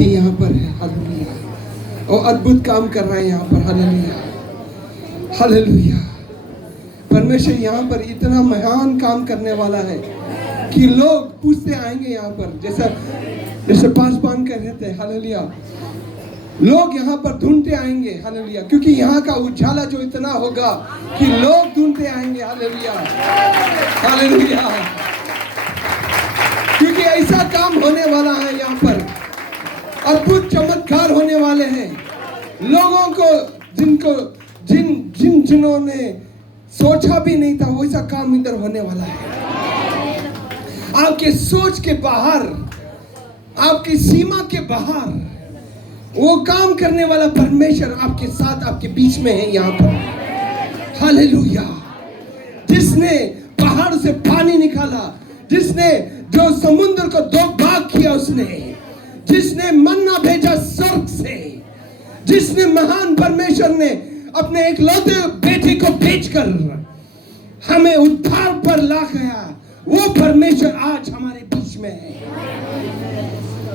शक्ति यहाँ पर है। हालेलुया। और अद्भुत काम कर रहा है यहाँ पर। Hallelujah hallelujah. परमेश्वर यहाँ पर इतना महान काम करने वाला है कि लोग पूछते आएंगे यहाँ पर, जैसे पासवान कह रहे थे। हालेलुया। लोग यहाँ पर ढूंढते आएंगे। हालेलुया। क्योंकि यहाँ का उजाला जो इतना होगा कि लोग ढूंढते आएंगे। Hallelujah hallelujah. क्योंकि ऐसा काम होने वाला है यहाँ पर, अद्भुत चमत्कार होने वाले हैं। लोगों को जिन्होंने सोचा भी नहीं था वैसा काम इधर होने वाला है। आपके सोच के बाहर, आपकी सीमा के बाहर वो काम करने वाला परमेश्वर आपके साथ, आपके बीच में है यहाँ पर। हालेलुया। जिसने पहाड़ से पानी निकाला, जिसने जो समुद्र को दो भाग किया, उसने जिसने मन्ना भेजा स्वर्ग से, जिसने महान परमेश्वर ने अपने एकलौते बेटे को भेजकर हमें उद्धार पर ला गया, वो परमेश्वर आज हमारे बीच में है।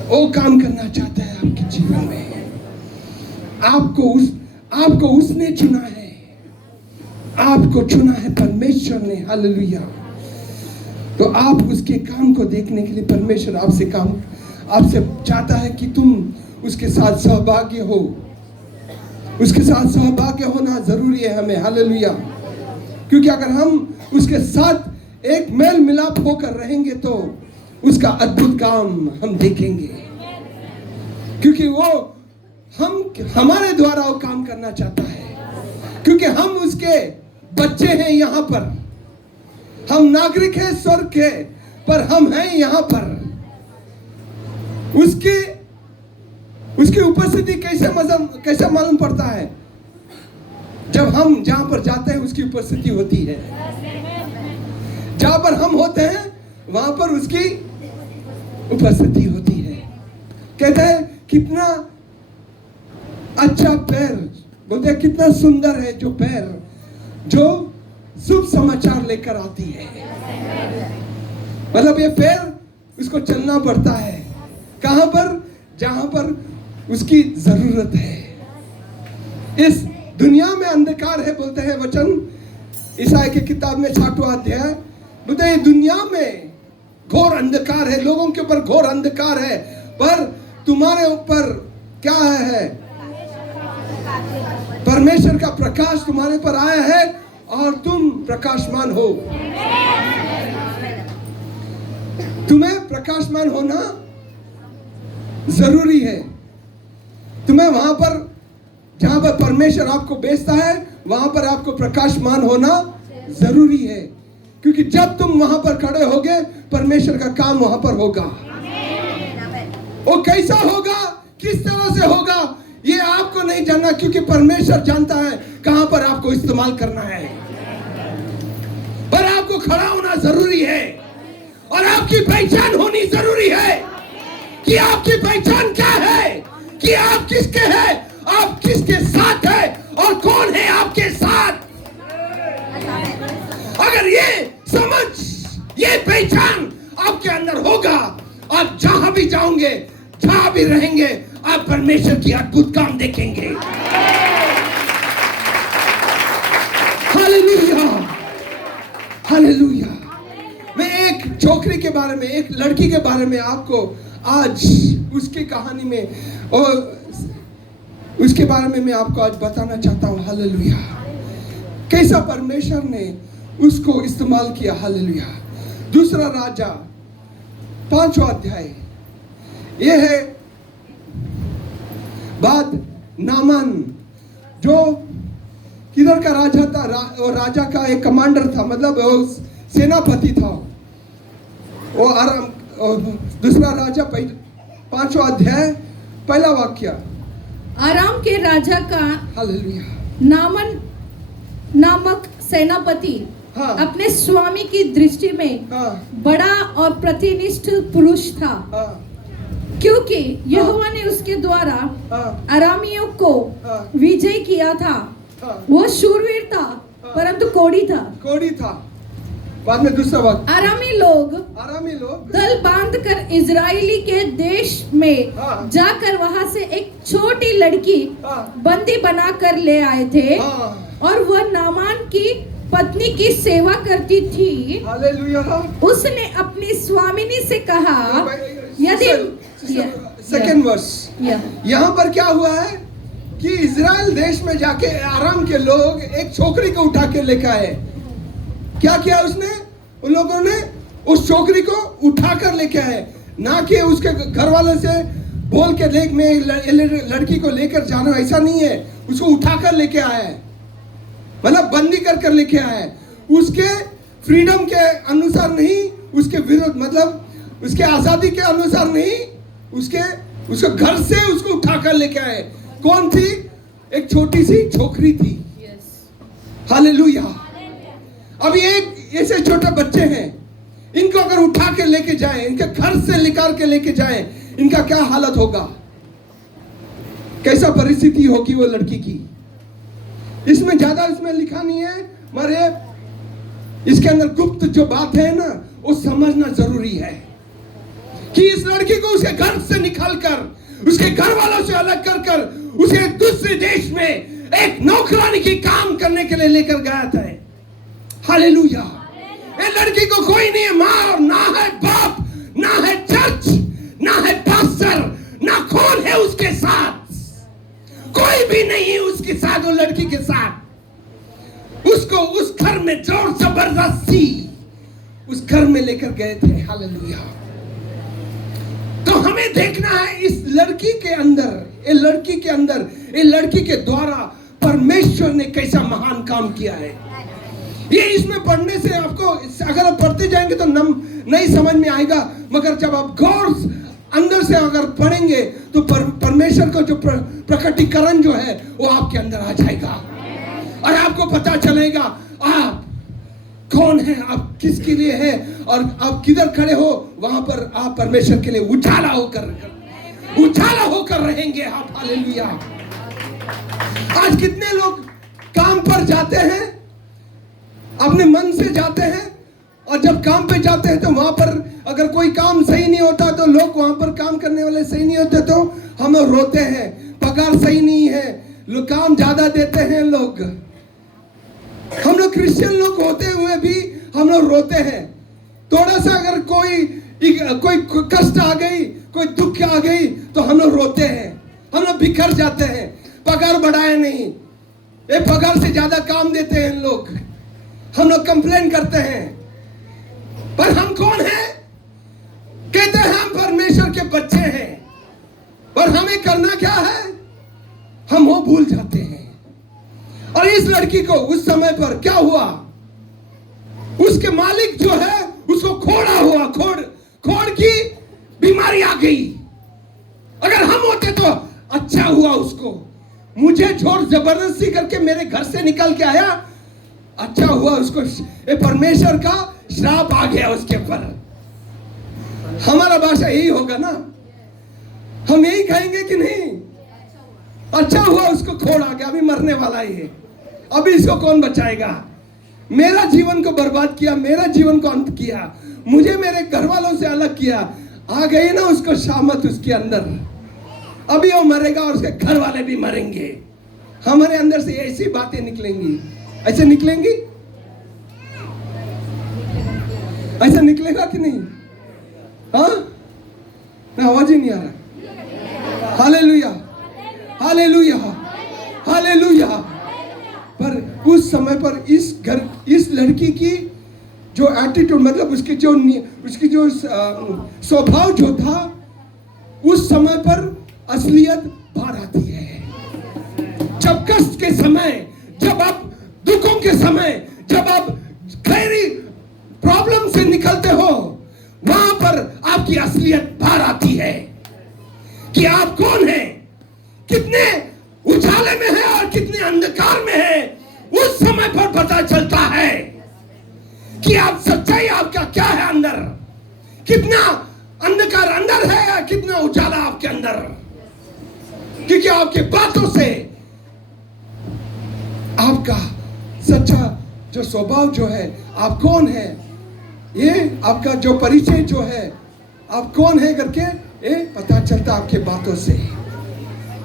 वो काम करना चाहता है आपके जीवन में। आपको उसने चुना है, आपको चुना है परमेश्वर ने। हालेलुया। तो आप उसके काम को देखने के लिए परमेश्वर आपसे चाहता है कि तुम उसके साथ सहभागी हो। उसके साथ सहभागी होना जरूरी है हमें। हालेलुया। क्योंकि अगर हम उसके साथ एक मेल मिलाप होकर रहेंगे तो उसका अद्भुत काम हम देखेंगे। क्योंकि वो हमारे द्वारा वो काम करना चाहता है। क्योंकि हम उसके बच्चे हैं यहाँ पर। हम नागरिक हैं स्वर्ग के, पर हम हैं यहाँ पर। उसकी उपस्थिति कैसे मालूम पड़ता है? जब हम जहां पर जाते हैं उसकी उपस्थिति होती है। जहां पर हम होते हैं वहां पर उसकी उपस्थिति होती है। कहते हैं कितना अच्छा पैर, बोलते हैं कितना सुंदर है जो पैर जो शुभ समाचार लेकर आती है। मतलब ये पैर उसको चलना पड़ता है। कहां पर? जहां पर उसकी जरूरत है। इस दुनिया में अंधकार है, बोलते हैं वचन ईसाई की किताब में 6वां अध्याय, बोलते हैं दुनिया में घोर अंधकार है, लोगों के ऊपर घोर अंधकार है, पर तुम्हारे ऊपर क्या है? परमेश्वर का प्रकाश तुम्हारे पर आया है और तुम प्रकाशमान हो। तुम्हें प्रकाशमान होना जरूरी है। तुम्हें वहां पर जहां पर परमेश्वर आपको भेजता है वहां पर आपको प्रकाशमान होना जरूरी है। क्योंकि जब तुम वहां पर खड़े होगे परमेश्वर का काम वहां पर होगा। वो कैसा होगा, किस तरह से होगा, ये आपको नहीं जानना, क्योंकि परमेश्वर जानता है कहां पर आपको इस्तेमाल करना है। पर आपको खड़ा होना जरूरी है और आपकी पहचान होनी जरूरी है कि आपकी पहचान क्या है, कि आप किसके हैं, आप किसके साथ है और कौन है आपके साथ। अगर ये समझ, ये पहचान आपके अंदर होगा, आप जहां भी जाओगे, जहां भी रहेंगे, आप परमेश्वर की अद्भुत काम देखेंगे। Hallelujah hallelujah. मैं एक छोकरी के बारे में, एक लड़की के बारे में आपको आज उसकी कहानी में और उसके बारे में मैं आपको आज बताना चाहता हूं। हालेलुया। कैसा परमेश्वर ने उसको इस्तेमाल किया। हालेलुया। 2 राजा 5वां अध्याय, ये है बात नामान, जो किधर का राजा था, और राजा का एक कमांडर था, मतलब वो सेनापति था। वो आराम 2 राजा 5वां अध्याय 1 वाक्य। आराम के राजा का हालेलुया नामन नामक सेनापति अपने स्वामी की दृष्टि में बड़ा और प्रतिनिष्ठ पुरुष था, क्योंकि यहोवा ने उसके द्वारा अरामियों को विजय किया था। वो शूरवीर था परंतु कोढ़ी था। बाद में दूसरा वक्त आरामी लोग दल बांधकर इजरायली के देश में जाकर वहां से एक छोटी लड़की बंदी बनाकर ले आए थे और वह नामान की पत्नी की सेवा करती थी। हालेलुया। उसने अपनी स्वामिनी से कहा, यदि सेकंड वर्स यहाँ पर क्या हुआ है कि इजराइल देश में जाके आराम के लोग एक छोकरी को उठा के लेकर आए। क्या किया उसने? उन लोगों ने उस छोकरी को उठाकर लेके आए, ना कि उसके घर वाले से बोल के देख मैं लड़की को लेकर जाना, ऐसा नहीं है। उसको उठाकर लेके आया है, मतलब बंदी कर लेके आया है। उसके फ्रीडम के अनुसार नहीं, उसके विरुद्ध, मतलब उसके आजादी के अनुसार नहीं, उसके घर से उसको उठाकर लेके आए। कौन थी? एक छोटी सी छोकरी थी। हालेलुया। अभी एक ऐसे छोटे बच्चे हैं, इनको अगर उठा के लेके जाए, इनके घर से निकाल के लेके जाए, इनका क्या हालत होगा, कैसा परिस्थिति होगी वो लड़की की। इसमें ज्यादा इसमें लिखा नहीं है, मगर इसके अंदर गुप्त जो बात है ना, वो समझना जरूरी है कि इस लड़की को उसके घर से निकालकर, उसके घर वालों से अलग कर उसे दूसरे देश में एक नौकरानी की काम करने के लिए लेकर गया था। हालेलुया। ये लड़की को कोई नहीं है, माँ और ना है बाप, ना है चर्च, ना है पास्टर, ना कौन है उसके साथ, कोई भी नहीं है उसके साथ। वो लड़की के साथ उसको उस घर में जोर जबरदस्ती उस घर में लेकर गए थे। हालेलुया। तो हमें देखना है इस लड़की के अंदर, ये लड़की के अंदर, ये लड़की के द्वारा परमेश्वर ने कैसा महान काम किया है। ये इसमें पढ़ने से आपको, अगर आप पढ़ते जाएंगे तो नहीं समझ में आएगा, मगर जब आप गौर अंदर से अगर पढ़ेंगे तो परमेश्वर का जो प्रकटीकरण जो है वो आपके अंदर आ जाएगा और आपको पता चलेगा आप कौन है, आप किसके लिए है और आप किधर खड़े हो। वहां पर आप परमेश्वर के लिए उजाला होकर रहेंगे आप। हालेलुया। आज कितने लोग काम पर जाते हैं, अपने मन से जाते हैं, और जब काम पे जाते हैं तो वहां पर अगर कोई काम सही नहीं होता तो लोग वहां पर काम करने वाले सही नहीं होते तो हम रोते हैं, पगार सही नहीं है, लोग काम ज्यादा देते हैं लोग। हम लोग क्रिश्चियन लोग होते हुए भी हम लोग रोते हैं। थोड़ा सा अगर कोई कष्ट आ गई, कोई दुख आ गई तो हम लोग रोते हैं, हम लोग बिखर जाते हैं, पगार बढ़ाया नहीं, ये पगार से ज्यादा काम देते हैं लोग, हम लोग कंप्लेन करते हैं। पर हम कौन हैं? कहते हैं हम परमेश्वर के बच्चे हैं, पर हमें करना क्या है, हम वो भूल जाते हैं। और इस लड़की को उस समय पर क्या हुआ, उसके मालिक जो है उसको खोड़ा हुआ, खोड़ की बीमारी आ गई। अगर हम होते तो अच्छा हुआ, उसको मुझे जोर जबरदस्ती करके मेरे घर से निकल के आया, अच्छा हुआ उसको परमेश्वर का श्राप आ गया उसके ऊपर। हमारा भाषा यही होगा ना, हम यही कहेंगे कि नहीं, अच्छा हुआ उसको खोड़ आ गया, अभी मरने वाला ही है, अभी इसको कौन बचाएगा। मेरा जीवन को बर्बाद किया, मेरा जीवन को अंत किया, मुझे मेरे घर वालों से अलग किया, आ गई ना उसको शामत उसके अंदर, अभी वो मरेगा और उसके घर वाले भी मरेंगे। हमारे अंदर से ऐसी बातें निकलेंगी, ऐसे निकलेंगी, ऐसा निकलेगा कि नहीं? हाँ ना, आवाज ही नहीं आ रहा। Hallelujah, hallelujah, hallelujah. पर उस समय पर इस लड़की की जो एटीट्यूड, मतलब उसकी जो स्वभाव जो था, उस समय पर असलियत बाहर आती है। जब कष्ट के समय, जब आप दुखों के समय, जब आप गहरी प्रॉब्लम से निकलते हो, वहां पर आपकी असलियत बाहर आती है कि आप कौन हैं, कितने उजाले में है और कितने अंधकार में है। उस समय पर पता चलता है कि आप सच्चाई आपका क्या है अंदर, कितना अंधकार अंदर है या कितना उजाला आपके अंदर, क्योंकि आपके बातों से आपका सच्चा जो स्वभाव जो है, आप कौन है, ये आपका जो परिचय जो है, आप कौन है करके ये पता चलता आपके बातों से।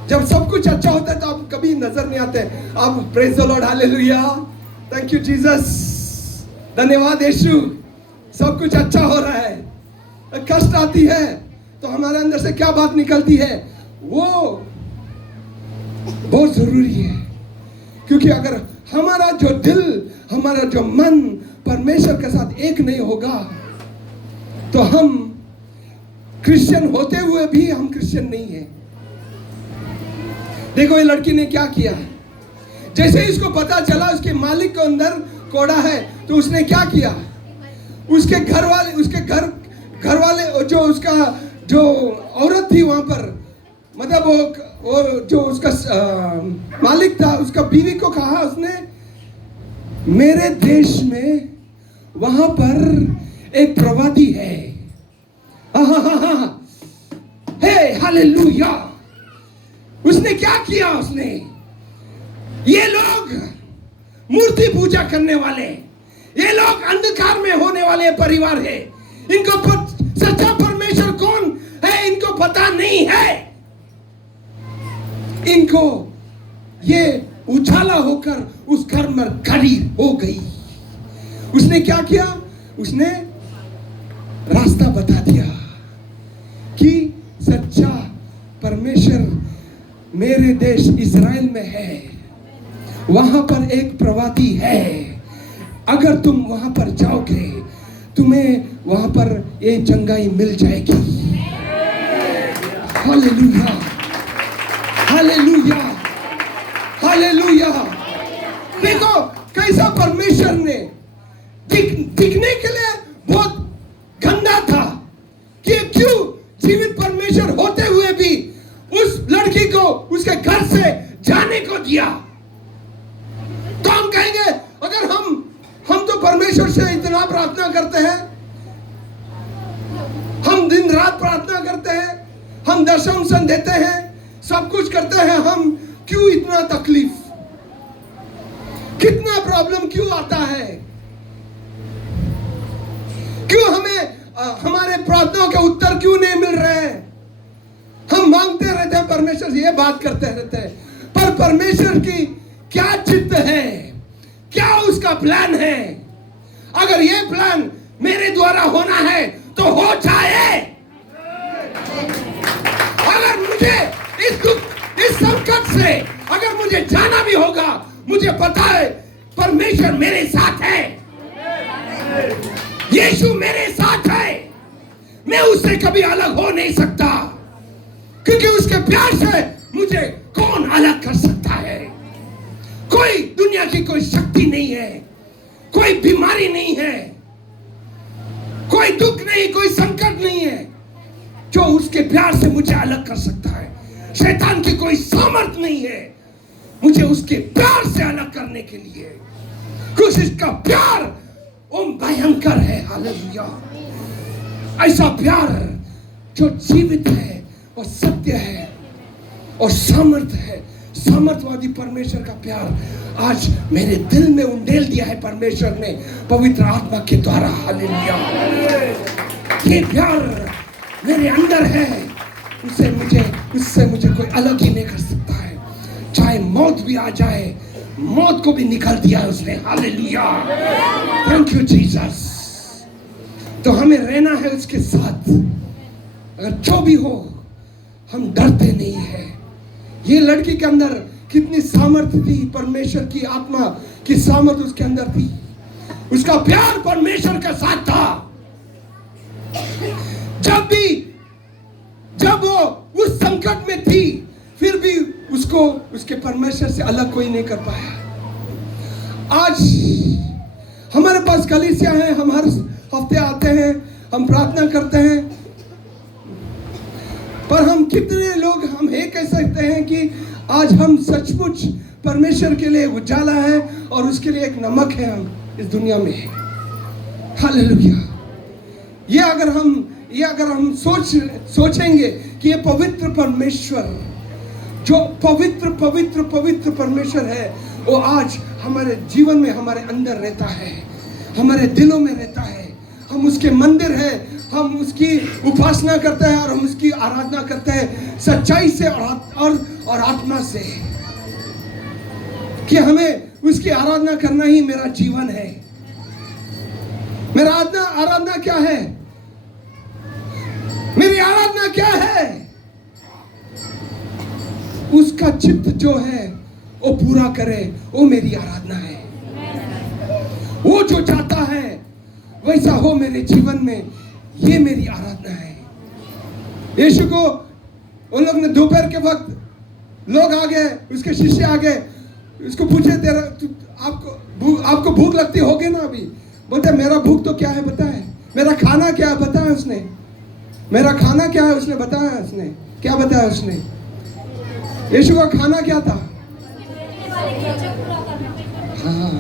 जब सब कुछ अच्छा होता है तो आप कभी नजर नहीं आते, आप praise the Lord, hallelujah, thank you Jesus, धन्यवाद यीशु, सब कुछ अच्छा हो रहा है। कष्ट आती है तो हमारे अंदर से क्या बात निकलती है, वो बहुत जरूरी है। क्योंकि अगर हमारा जो दिल, हमारा जो मन परमेश्वर के साथ एक नहीं होगा तो हम क्रिश्चियन होते हुए भी हम क्रिश्चियन नहीं है। देखो ये लड़की ने क्या किया, जैसे इसको पता चला उसके मालिक के अंदर कोड़ा है तो उसने क्या किया, उसके घर वाले जो उसका जो औरत थी वहां पर, मतलब वो जो उसका मालिक था, उसका बीवी को कहा उसने, मेरे देश में वहां पर एक प्रवादी है, हे हालेलुया। उसने क्या किया, उसने, ये लोग मूर्ति पूजा करने वाले, ये लोग अंधकार में होने वाले परिवार है, इनको सच्चा परमेश्वर कौन है इनको पता नहीं है, इनको ये उछाला होकर उस घर में खड़ी हो गई। उसने क्या किया, उसने रास्ता बता दिया कि सच्चा परमेश्वर मेरे देश इज़राइल में है, वहां पर एक प्रवादी है, अगर तुम वहां पर जाओगे तुम्हें वहां पर ये चंगाई मिल जाएगी। Hallelujah, hallelujah, hallelujah. देखो कैसा परमेश्वर ने दिखने के लिए बहुत गंदा था कि क्यों जीवित परमेश्वर होते हुए भी उस लड़की को उसके घर से जाने को दिया। तो हम कहेंगे अगर हम तो परमेश्वर से इतना प्रार्थना करते हैं, हम दिन रात प्रार्थना करते हैं, हम दशम देते हैं, सब कुछ करते हैं, हम क्यों इतना तकलीफ, कितना प्रॉब्लम क्यों आता है, क्यों हमें हमारे प्रार्थनाओं के उत्तर क्यों नहीं मिल रहे हैं। हम मांगते रहते हैं परमेश्वर से, ये बात करते रहते हैं, पर परमेश्वर की क्या चित्त है, क्या उसका प्लान है। अगर ये प्लान मेरे द्वारा होना है तो हो जाए। अगर मुझे इस दुख इस संकट से अगर मुझे जाना भी होगा, मुझे पता है परमेश्वर मेरे साथ है, यीशु मेरे साथ है, मैं उससे कभी अलग हो नहीं सकता, क्योंकि उसके प्यार से मुझे कौन अलग कर सकता है। कोई दुनिया की कोई शक्ति नहीं है, कोई बीमारी नहीं है, कोई दुख नहीं, कोई संकट नहीं है जो उसके प्यार से मुझे अलग कर सकता है। शैतान की कोई सामर्थ्य नहीं है मुझे उसके प्यार से अलग करने के लिए, क्योंकि इसका प्यार वो भयंकर है। हालेलुया, ऐसा प्यार जो जीवित है और सत्य है और सामर्थ्य है। सामर्थ्यवादी परमेश्वर का प्यार आज मेरे दिल में उंडेल दिया है परमेश्वर ने पवित्र आत्मा के द्वारा। हालेलुया, ये प्यार मेरे अंदर है, उससे मुझे कोई अलग ही नहीं कर सकता है। चाहे मौत भी आ जाए, मौत को भी निकाल दिया उसने। Hallelujah, thank you Jesus. तो हमें रहना है उसके साथ, अगर जो भी हो हम डरते नहीं है। ये लड़की के अंदर कितनी सामर्थ्य थी, परमेश्वर की आत्मा की सामर्थ्य उसके अंदर थी, उसका प्यार परमेश्वर के साथ था। जब वो उस संकट में थी, फिर भी उसको उसके परमेश्वर से अलग कोई नहीं कर पाया। आज हमारे पास कलीसिया है, हम हर हफ्ते आते हैं, हम प्रार्थना करते हैं, पर हम कितने लोग हम ये कह सकते हैं कि आज हम सचमुच परमेश्वर के लिए उजाला है और उसके लिए एक नमक है हम इस दुनिया में। हालेलुया। ये अगर हम सोचेंगे कि ये पवित्र परमेश्वर, जो पवित्र पवित्र पवित्र परमेश्वर है, वो आज हमारे जीवन में हमारे अंदर रहता है, हमारे दिलों में रहता है, हम उसके मंदिर हैं, हम उसकी उपासना करते हैं और हम उसकी आराधना करते हैं सच्चाई से और आत्मा से, कि हमें उसकी आराधना करना ही मेरा जीवन है। मेरा आराधना क्या है? मेरी आराधना क्या है? उसका चित्त जो है वो पूरा करे, वो मेरी आराधना है। वो जो चाहता है वैसा हो मेरे जीवन में, ये मेरी आराधना है। यीशु को उन लोग ने दोपहर के वक्त लोग आ गए, उसके शिष्य आ गए, उसको पूछे आपको भूख लगती होगी ना अभी? बोलते मेरा भूख तो क्या है बताए, मेरा खाना क्या है बताया उसने, मेरा खाना क्या है उसने बताया, उसने क्या बताया उसने? यीशु का खाना क्या था? हाँ,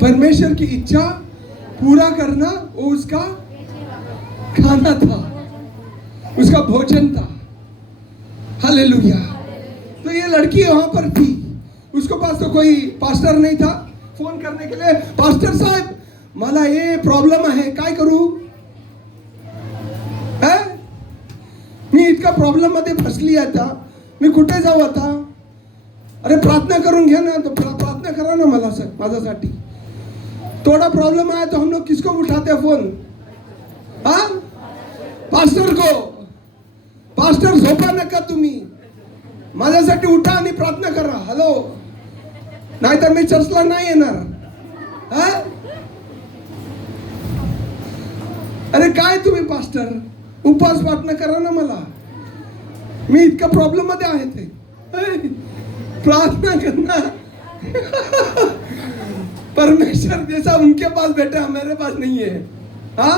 परमेश्वर की इच्छा पूरा करना वो उसका खाना था, उसका भोजन था। हालेलुया। तो ये लड़की वहां पर थी, उसके पास तो कोई पास्टर नहीं था फोन करने के लिए, पास्टर साहब मला ये प्रॉब्लेम आहे, काय करू? मी इतका प्रॉब्लेम मध्ये फसली आता, मी कुठे जाऊ आता? अरे प्रार्थना करून घ्या ना, तो प्रार्थना करा ना मला माझ्यासाठी। थोड़ा प्रॉब्लम आया तो हम लोग किसको उठाते हैं फोन? हाँ, पास्टर को। पास्टर झोपा नका तुम्ही, माझ्यासाठी उठा आणि प्रार्थना करा। हॅलो, नाहीतर मी चर्चला नाही येणार। हाँ? अरे काय तुम्ही पास्टर, उपवास प्रार्थना करा ना मला, मी इतका प्रॉब्लेम मध्ये आहे ते। प्रार्थना करना परमेश्वर जैसा उनके पास बैठा है, मेरे पास नहीं है। हाँ,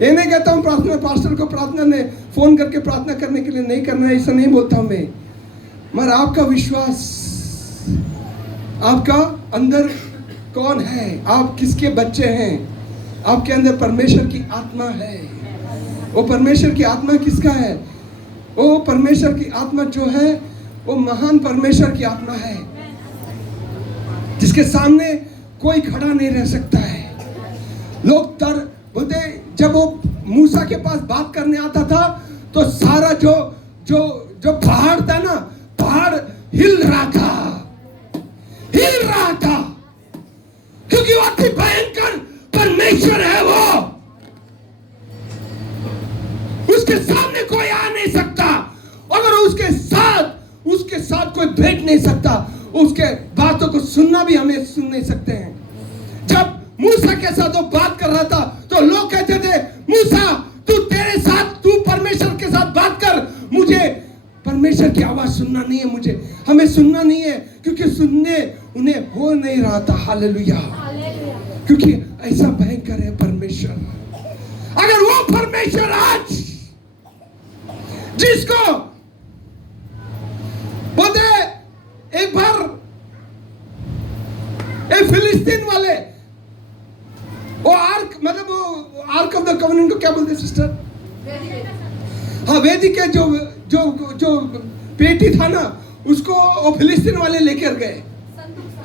ये नहीं कहता हूँ प्रार्थना पास्टर को प्रार्थना ने फोन करके प्रार्थना करने के लिए नहीं करना है, ऐसा नहीं बोलता हूँ मैं। मगर आपका विश्वास, आपका अंदर कौन है, आप किसके बच्चे हैं, आपके अंदर परमेश्वर की आत्मा है। वो परमेश्वर की आत्मा किसका है? वो परमेश्वर की आत्मा जो है वो महान परमेश्वर की आत्मा है, जिसके सामने कोई खड़ा नहीं रह सकता है। लोग बोलते जब वो मूसा के पास बात करने आता था तो सारा जो पहाड़ था ना, पहाड़ हिल रहा था, क्योंकि वो अति भयंकर परमेश्वर है। वो उसके सामने कोई आ नहीं सकता, अगर उसके साथ कोई बैठ नहीं सकता, उसके बातों को सुनना भी हमें सुन नहीं सकते हैं। जब मूसा के साथ वो बात कर रहा था तो लोग कहते थे, मूसा तू परमेश्वर के साथ बात कर, मुझे परमेश्वर की आवाज सुनना नहीं है, मुझे हमें सुनना नहीं है, क्योंकि सुनने उन्हें हो नहीं रहा था। हालेलुया। क्योंकि ऐसा भयंकर है परमेश्वर। अगर वो परमेश्वर आज जिसको बोलते एक बार फिलिस्तीन वाले वो आर्क ऑफ द कवेनेंट को क्या बोलते सिस्टर? हाँ, वेदी के जो पेटी था ना, उसको वो फिलिस्तीन वाले लेकर गए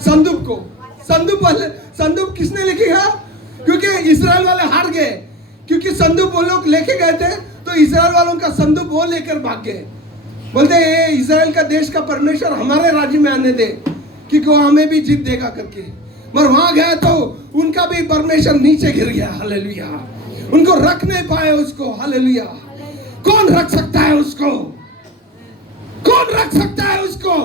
संदूक को। संदूक किसने लेके गया? क्योंकि इस्राएल वाले हार गए, क्योंकि संदूक वो लोग लेके गए थे, तो इस्राएल वालों का संदूक वो लेकर भाग गए। बोलते ये इस्राएल का देश का परमेश्वर हमारे राज्य में आने दे, क्योंकि वो हमें भी जीत देगा करके। मगर वहां गया तो उनका भी परमेश्वर नीचे गिर गया। हालेलुया। उनको रख नहीं पाए उसको। हालेलुया। कौन रख सकता है उसको? कौन रख सकता है उसको?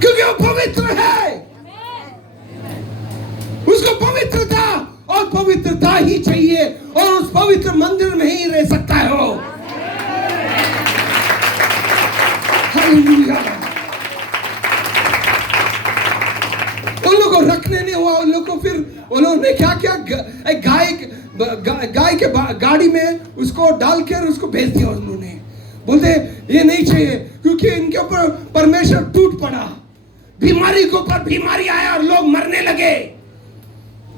क्योंकि वो पवित्र है, उसको पवित्रता और पवित्रता ही चाहिए, और उस पवित्र मंदिर में ही रह सकता है वो। हालेलुया। उन लोगों को रखने नहीं हुआ, उन लोगों को फिर उन्होंने क्या किया, गाय के गाड़ी में उसको डालकर उसको भेज दिया उन्होंने। बोलते ये नहीं चाहिए, क्योंकि इनके ऊपर परमेश्वर टूट पड़ा, बीमारी के ऊपर बीमारी आया और लोग मरने लगे,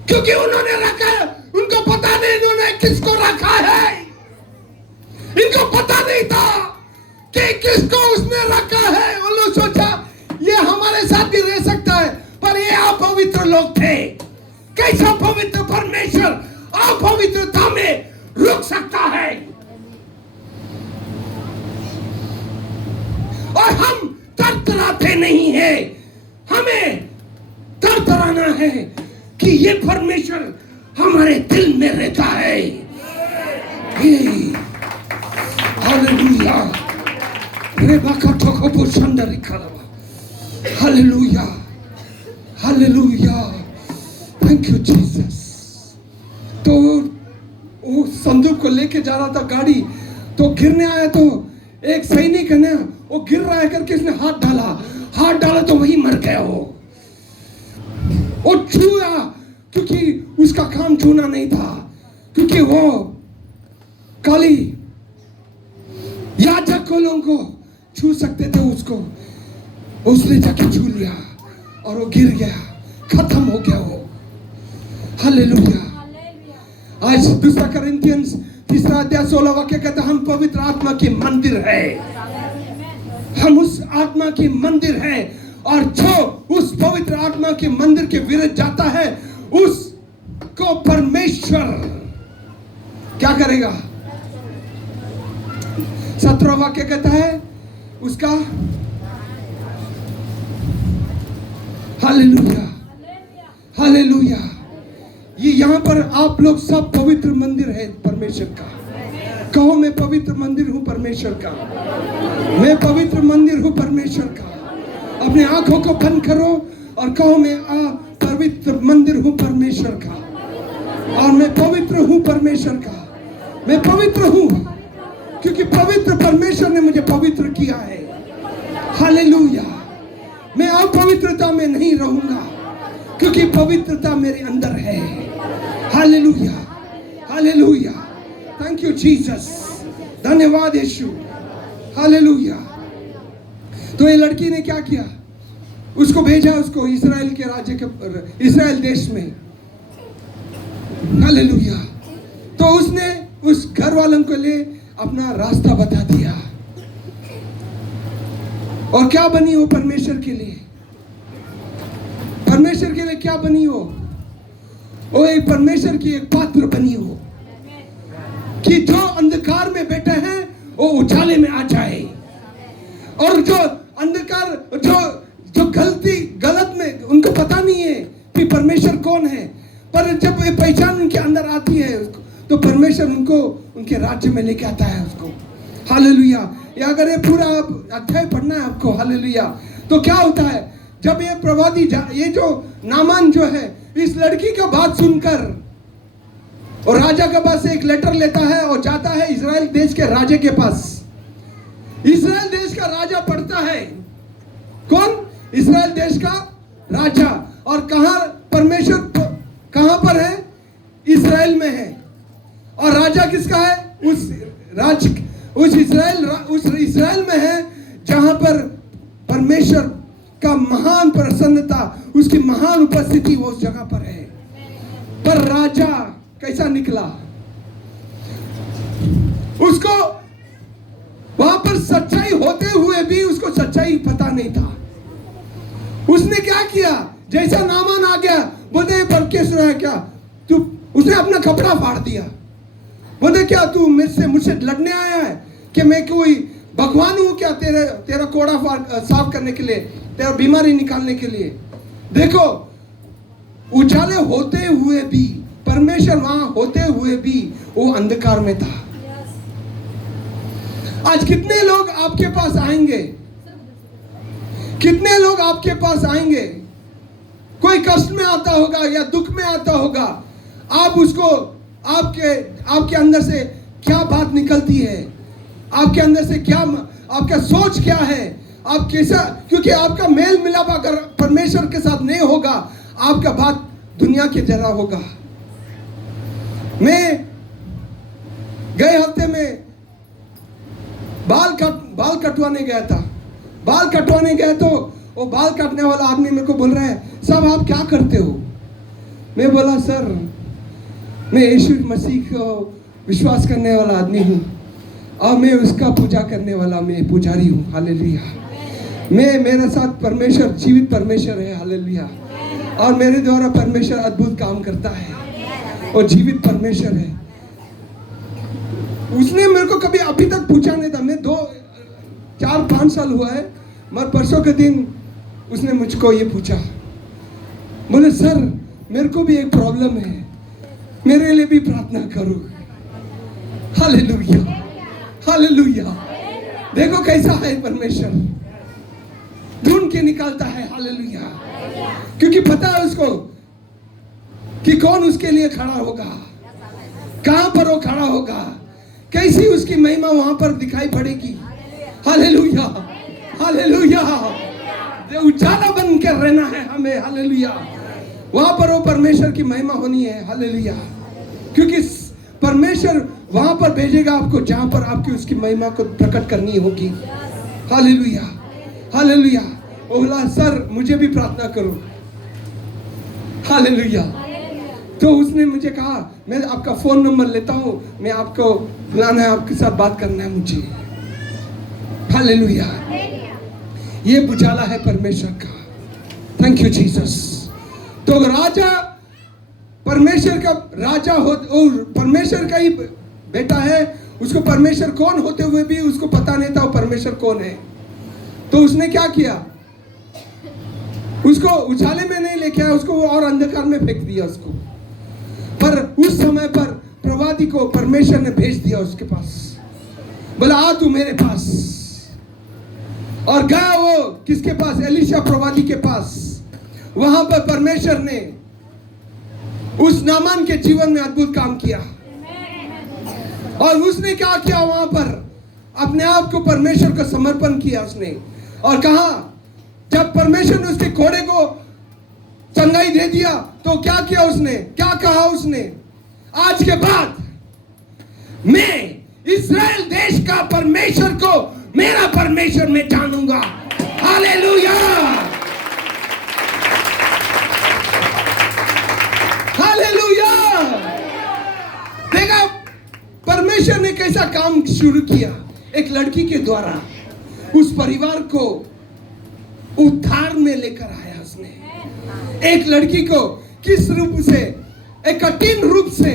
क्योंकि उन्होंने रखा, उनको पता नहीं इन्होंने किसको रखा है। इनको पता नहीं था कि किसको उसने रखा है। उन लोग सोचा ये हमारे साथ भी रह सकता है, पर ये अपवित्र लोग थे। कैसा पवित्र परमेश्वर अपवित्रता में रुक सकता है? और हम तरतराते नहीं है, हमें तरतराना है कि ये परमेश्वर हमारे दिल में रहता है। हालेलुया। रेबाका टोकोबो संदरी करवा। Hallelujah, hallelujah, thank you Jesus. तो वो संदूक को लेके जा रहा था गाड़ी, तो गिरने आया, तो एक सैनिक है ना, वो गिर रहा है करके इसने हाथ डाला तो वही मर गया। वो छुआ, क्योंकि उसका काम छूना नहीं था, क्योंकि वो काली याजक लोगों को छू सकते थे उसको, उसने जाके छू लिया और वो गिर गया, खत्म हो गया वो। हालेलुया। आज 2 कोरिन्थियंस 3 अध्याय 16 वाक्य कहता है, हम पवित्र आत्मा के मंदिर है, हम उस आत्मा के मंदिर है, और जो उस पवित्र आत्मा के मंदिर के विरुद्ध जाता है उसको परमेश्वर क्या करेगा? 17 वाक्य कहता है उसका, हालेलुया, हालेलुया। ये यहाँ पर आप लोग सब पवित्र मंदिर है परमेश्वर का। कहो मैं पवित्र मंदिर हूँ परमेश्वर का, मैं पवित्र मंदिर हूँ परमेश्वर का। अपने आंखों को बंद करो और कहो मैं पवित्र मंदिर हूँ परमेश्वर का, और मैं पवित्र हूँ परमेश्वर का, मैं पवित्र हूँ क्योंकि पवित्र परमेश्वर ने मुझे पवित्र किया है। हालेलुया। मैं अपवित्रता में नहीं रहूंगा क्योंकि पवित्रता मेरे अंदर है। Hallelujah, hallelujah, thank you Jesus, धन्यवाद यीशु। हालेलुया। तो ये लड़की ने क्या किया? उसको भेजा, उसको इस्राएल के राज्य के, इस्राएल देश में। हालेलुया। तो उसने उस घर वालों के लिए अपना रास्ता बता दिया, और क्या बनी वो परमेश्वर के लिए? परमेश्वर के लिए क्या बनी वो एक परमेश्वर की एक पात्र बनी हो, कि जो अंधकार में बैठे हैं वो उजाले में आ जाए, और जो अंधकार जो गलत में उनको पता नहीं है कि परमेश्वर कौन है, पर जब ये पहचान उनके अंदर आती है तो परमेश्वर उनको उनके राज्य में लेके आता है उसको। हालेलुया। या अगर ये पूरा अध्याय पढ़ना है आपको, हालेलुया, तो क्या होता है जब ये प्रवादी ये जो नामान जो है इस लड़की का बात सुनकर और राजा के पास एक लेटर लेता है और जाता है इस्राएल देश के राजे के पास। इस्राएल देश का राजा पढ़ता है, कौन? इस्राएल देश का राजा। और कहां परमेश्वर कहां पर है? इस्राएल में है। और राजा किसका है? उस इस्राएल में है जहां पर परमेश्वर का महान प्रसन्नता, उसकी महान उपस्थिति वो उस जगह पर है। पर राजा कैसा निकला? उसको वहां पर सच्चाई होते हुए भी उसको सच्चाई पता नहीं था। उसने क्या किया? जैसा नामान आ गया, बोले बल्केश्वर है क्या तू? उसने अपना कपड़ा फाड़ दिया। बोले क्या तू मुझसे लड़ने आया है कि मैं कोई भगवान हूं क्या तेरा कोड़ा साफ करने के लिए, तेरा बीमारी निकालने के लिए? देखो, उजाले होते हुए भी, परमेश्वर वहां होते हुए भी वो अंधकार में था। आज कितने लोग आपके पास आएंगे, कितने लोग आपके पास आएंगे, कोई कष्ट में आता होगा या दुख में आता होगा, आप उसको आपके अंदर से क्या बात निकलती है, आपके अंदर से क्या, आपका सोच क्या है, आप कैसा, क्योंकि आपका मेल मिलाप अगर परमेश्वर के साथ नहीं होगा, आपका बात दुनिया के जरा होगा। मैं गए हफ्ते में बाल कटवाने गया था। बाल कटवाने गया तो वो बाल काटने वाला आदमी मेरे को बोल रहा है, साहब आप क्या करते हो? मैं बोला, सर मैं यीशु मसीह को विश्वास करने वाला आदमी हूँ और मैं उसका पूजा करने वाला, मैं पुजारी हूँ। हालेलुया। मैं, मेरे साथ परमेश्वर, जीवित परमेश्वर है। हालेलुया। और मेरे द्वारा परमेश्वर अद्भुत काम करता है और जीवित परमेश्वर है। उसने मेरे को कभी अभी तक पूछा नहीं था। मैं 4-5 साल हुआ है, मगर परसों के दिन उसने मुझको ये पूछा, बोले सर मेरे को भी एक प्रॉब्लम है, मेरे लिए भी प्रार्थना करो। Hallelujah, hallelujah. देखो कैसा है परमेश्वर, ढूंढ के निकालता है। हालेलुया। क्योंकि पता है उसको कि कौन उसके लिए खड़ा होगा, कहां पर वो खड़ा होगा, कैसी उसकी महिमा वहां पर दिखाई पड़ेगी। Hallelujah, hallelujah. उजाला बन कर रहना है हमें। हालेलुया। वहां पर वो परमेश्वर की महिमा होनी है। हालेलुया। क्योंकि परमेश्वर वहां पर भेजेगा आपको जहां पर आपकी उसकी महिमा को प्रकट करनी होगी। Hallelujah, hallelujah. बोला सर मुझे भी प्रार्थना करो। हालेलुया। तो उसने मुझे कहा मैं आपका फोन नंबर लेता हूं, मैं आपको बुलाना है, आपके साथ बात करना है मुझे। हालेलुया। ये उजाला है परमेश्वर का। Thank you Jesus. तो राजा परमेश्वर का राजा हो, परमेश्वर का ही बेटा है। उसको परमेश्वर कौन होते हुए भी उसको पता नहीं था वो परमेश्वर कौन है। तो उसने क्या किया, उसको उजाले में नहीं लेके आया, उसको और अंधकार में फेंक दिया उसको। पर उस समय पर प्रवादी को परमेश्वर ने भेज दिया उसके पास, बोला आ तू मेरे पास। और गया वो किसके पास, एलिशा प्रवादी के पास। वहां पर परमेश्वर ने उस नामान के जीवन में अद्भुत काम किया। और उसने क्या किया, वहां पर अपने आप को परमेश्वर को समर्पण किया उसने। और कहा जब परमेश्वर ने उसके घोड़े को चंगाई दे दिया तो क्या किया उसने, क्या कहा उसने, आज के बाद मैं इस्राएल देश का परमेश्वर को मेरा परमेश्वर मैं जानूंगा। Hallelujah, hallelujah. देखा परमेश्वर ने कैसा काम शुरू किया, एक लड़की के द्वारा उस परिवार को उद्धार में लेकर आया उसने। एक लड़की को किस रूप से, एक कठिन रूप से,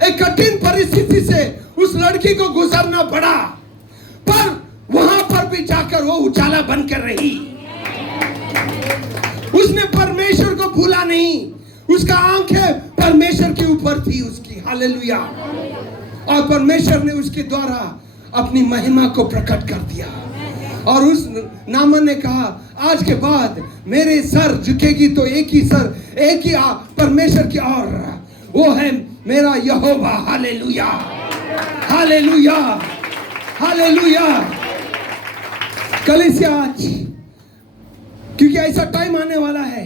एक कठिन परिस्थिति से उस लड़की को गुजरना पड़ा, पर वहां पर भी जाकर वो उजाला बनकर रही। उसने परमेश्वर को भूला नहीं, उसका आंखें परमेश्वर के ऊपर थी उसकी। हालेलुया। और परमेश्वर ने उसके द्वारा अपनी महिमा को प्रकट कर दिया। और उस नामान ने कहा आज के बाद मेरे सर झुकेगी तो एक ही सर, एक ही परमेश्वर की ओर, वो है मेरा यहोवा। Hallelujah, hallelujah, hallelujah. कलीसिया आज, क्योंकि ऐसा टाइम आने वाला है,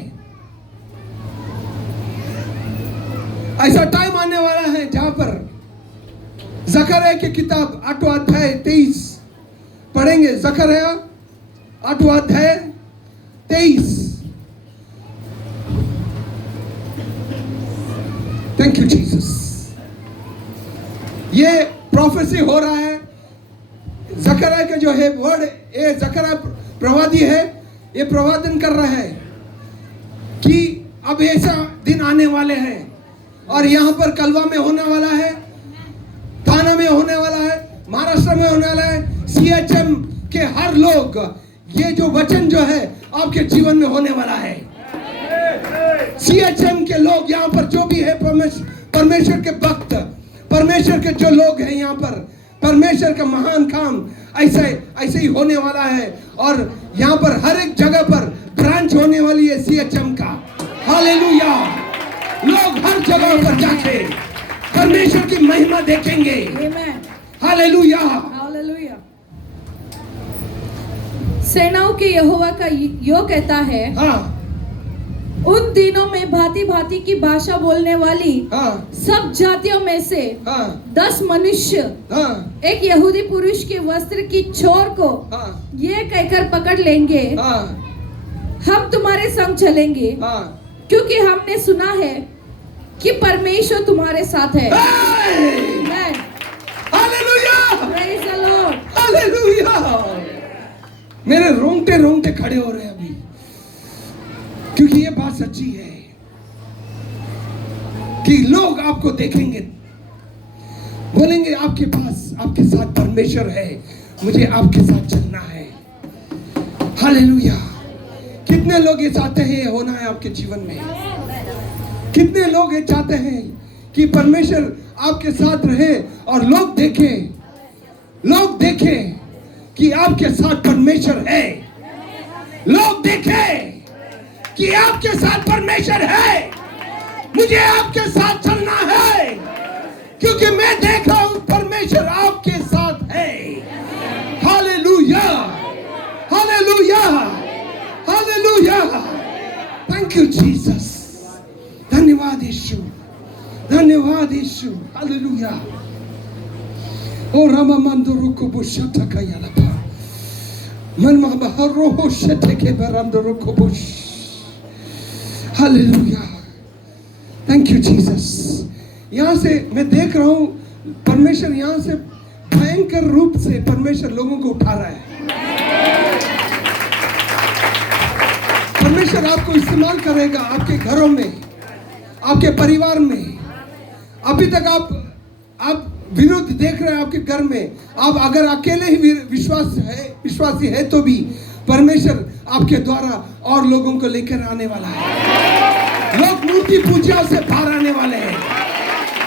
ऐसा टाइम आने वाला है जहां पर जकरिया की किताब 8वां अध्याय 23 पढ़ेंगे। जकरिया 8वां अध्याय 23। Thank you Jesus. ये प्रोफेसी हो रहा है। जकरिया का जो है वर्ड, ये जकरिया प्रवादी है, ये प्रवादन कर रहा है कि अब ऐसा दिन आने वाले हैं और यहाँ पर कलवा में होने वाला है, थाना में होने वाला है, महाराष्ट्र में होने वाला है, CHM के हर लोग, ये जो वचन जो है आपके जीवन में होने वाला है। CHM के लोग यहाँ पर जो भी है, परमेश्वर के भक्त, परमेश्वर के जो लोग हैं यहाँ पर, परमेश्वर का महान काम ऐसे ही होने वाला है। और यहाँ पर हर एक जगह पर ब्रांच होने वाली है CHM का। हालेलुया। लोग हर जगह पर जाके परमेश्वर की महिमा देखेंगे। Hallelujah, hallelujah. सेनाओं के यहोवा का यो कहता है, हाँ, उन दिनों में भांति भांति की भाषा बोलने वाली हाँ, सब जातियों में से हाँ, 10 मनुष्य हाँ, एक यहूदी पुरुष के वस्त्र की छोर को हाँ, ये कहकर पकड़ लेंगे, हाँ, हम तुम्हारे संग चलेंगे, हाँ। क्योंकि हमने सुना है कि परमेश्वर तुम्हारे साथ है। Amen. Hallelujah, Praise the Lord. Hallelujah. मेरे रोंगटे खड़े हो रहे हैं अभी। क्योंकि ये बात सच्ची है कि लोग आपको देखेंगे, बोलेंगे आपके पास, आपके साथ परमेश्वर है, मुझे आपके साथ चलना है। हालेलुया। कितने लोग ये चाहते हैं ये होना है आपके जीवन में? कितने लोग ये चाहते हैं कि परमेश्वर आपके साथ रहे और लोग देखें कि आपके साथ परमेश्वर है, लोग देखें कि आपके साथ परमेश्वर है। मुझे आपके साथ चलना है क्योंकि मैं देख रहा हूं परमेश्वर आपके साथ है। Hallelujah, hallelujah, hallelujah. Thank you Jesus. धन्यवाद यीशु, धन्यवाद यीशु। हालेलुया। ओ रामा मंदुरु को बुशता कयाला मन महरो हो शते के बरंदुरु को Bush. Hallelujah. Thank you Jesus. यहाँ से मैं देख रहा हूँ परमेश्वर यहाँ से भयंकर रूप से परमेश्वर लोगों को उठा रहा है। परमेश्वर आपको इस्तेमाल करेगा आपके घरों में, आपके परिवार में। अभी तक आप विरोध देख रहे हैं आपके घर में। आप अगर अकेले ही विश्वासी है तो भी परमेश्वर आपके द्वारा और लोगों को लेकर आने वाला है। लोग मूर्ति पूजा से बाहर आने वाले हैं।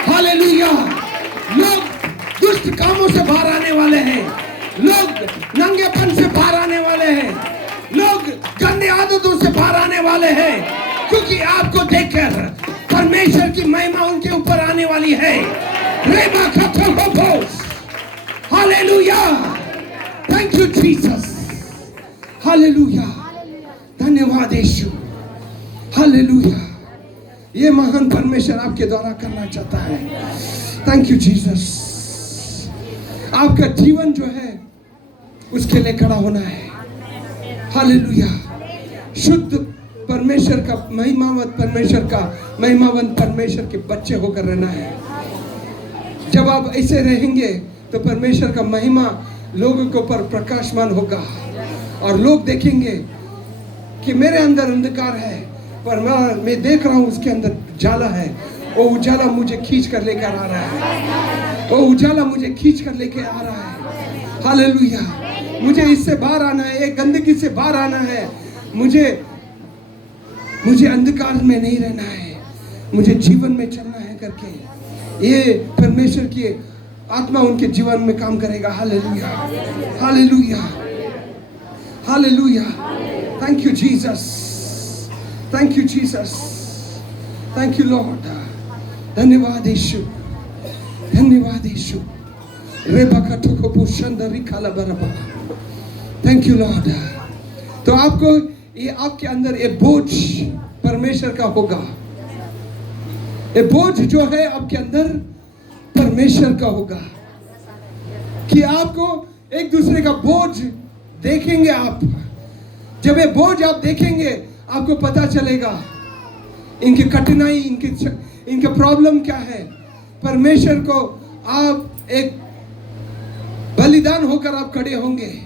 हालेलुया। लोग दुष्ट कामों से बाहर आने वाले हैं। लोग नंगेपन से बाहर आने वाले हैं। लोग गंदी आदतों से बाहर आने वाले हैं, क्योंकि आपको देखकर परमेश्वर की महिमा उनके ऊपर आने वाली है। रेमा खतोगोस। Hallelujah. Thank you Jesus. Hallelujah. धन्यवाद यीशु। हालेलुया। ये महान परमेश्वर आपके द्वारा करना चाहता है। Thank you Jesus. आपका जीवन जो है उसके लिए खड़ा होना है। हालेलुया। शुद्ध परमेश्वर का महिमावंत परमेश्वर के बच्चे होकर रहना है। जब आप ऐसे रहेंगे तो परमेश्वर का महिमा लोगों के ऊपर प्रकाशमान होगा और लोग देखेंगे कि मेरे अंदर अंधकार है पर मैं देख रहा हूँ उसके अंदर उजाला है। वो उजाला मुझे खींच कर लेकर आ रहा है। वो उजाला मुझे खींच कर लेकर आ रहा है। हालेलुया। मुझे इससे बाहर आना है, एक गंदगी से बाहर आना है। मुझे अंधकार में नहीं रहना है, मुझे जीवन में चलना है करके ये परमेश्वर की आत्मा उनके जीवन में काम करेगा। Hallelujah, hallelujah, hallelujah. Thank you Jesus, thank you Jesus, thank you Lord. धन्यवाद यीशु, धन्यवाद यीशु। Thank you Lord. तो आपको ये आपके अंदर ये बोझ परमेश्वर का होगा। ये बोझ जो है आपके अंदर परमेश्वर का होगा कि आपको एक दूसरे का बोझ देखेंगे। आप जब ये बोझ आप देखेंगे आपको पता चलेगा इनकी कठिनाई, इनके प्रॉब्लम क्या है। परमेश्वर को आप एक बलिदान होकर आप खड़े होंगे।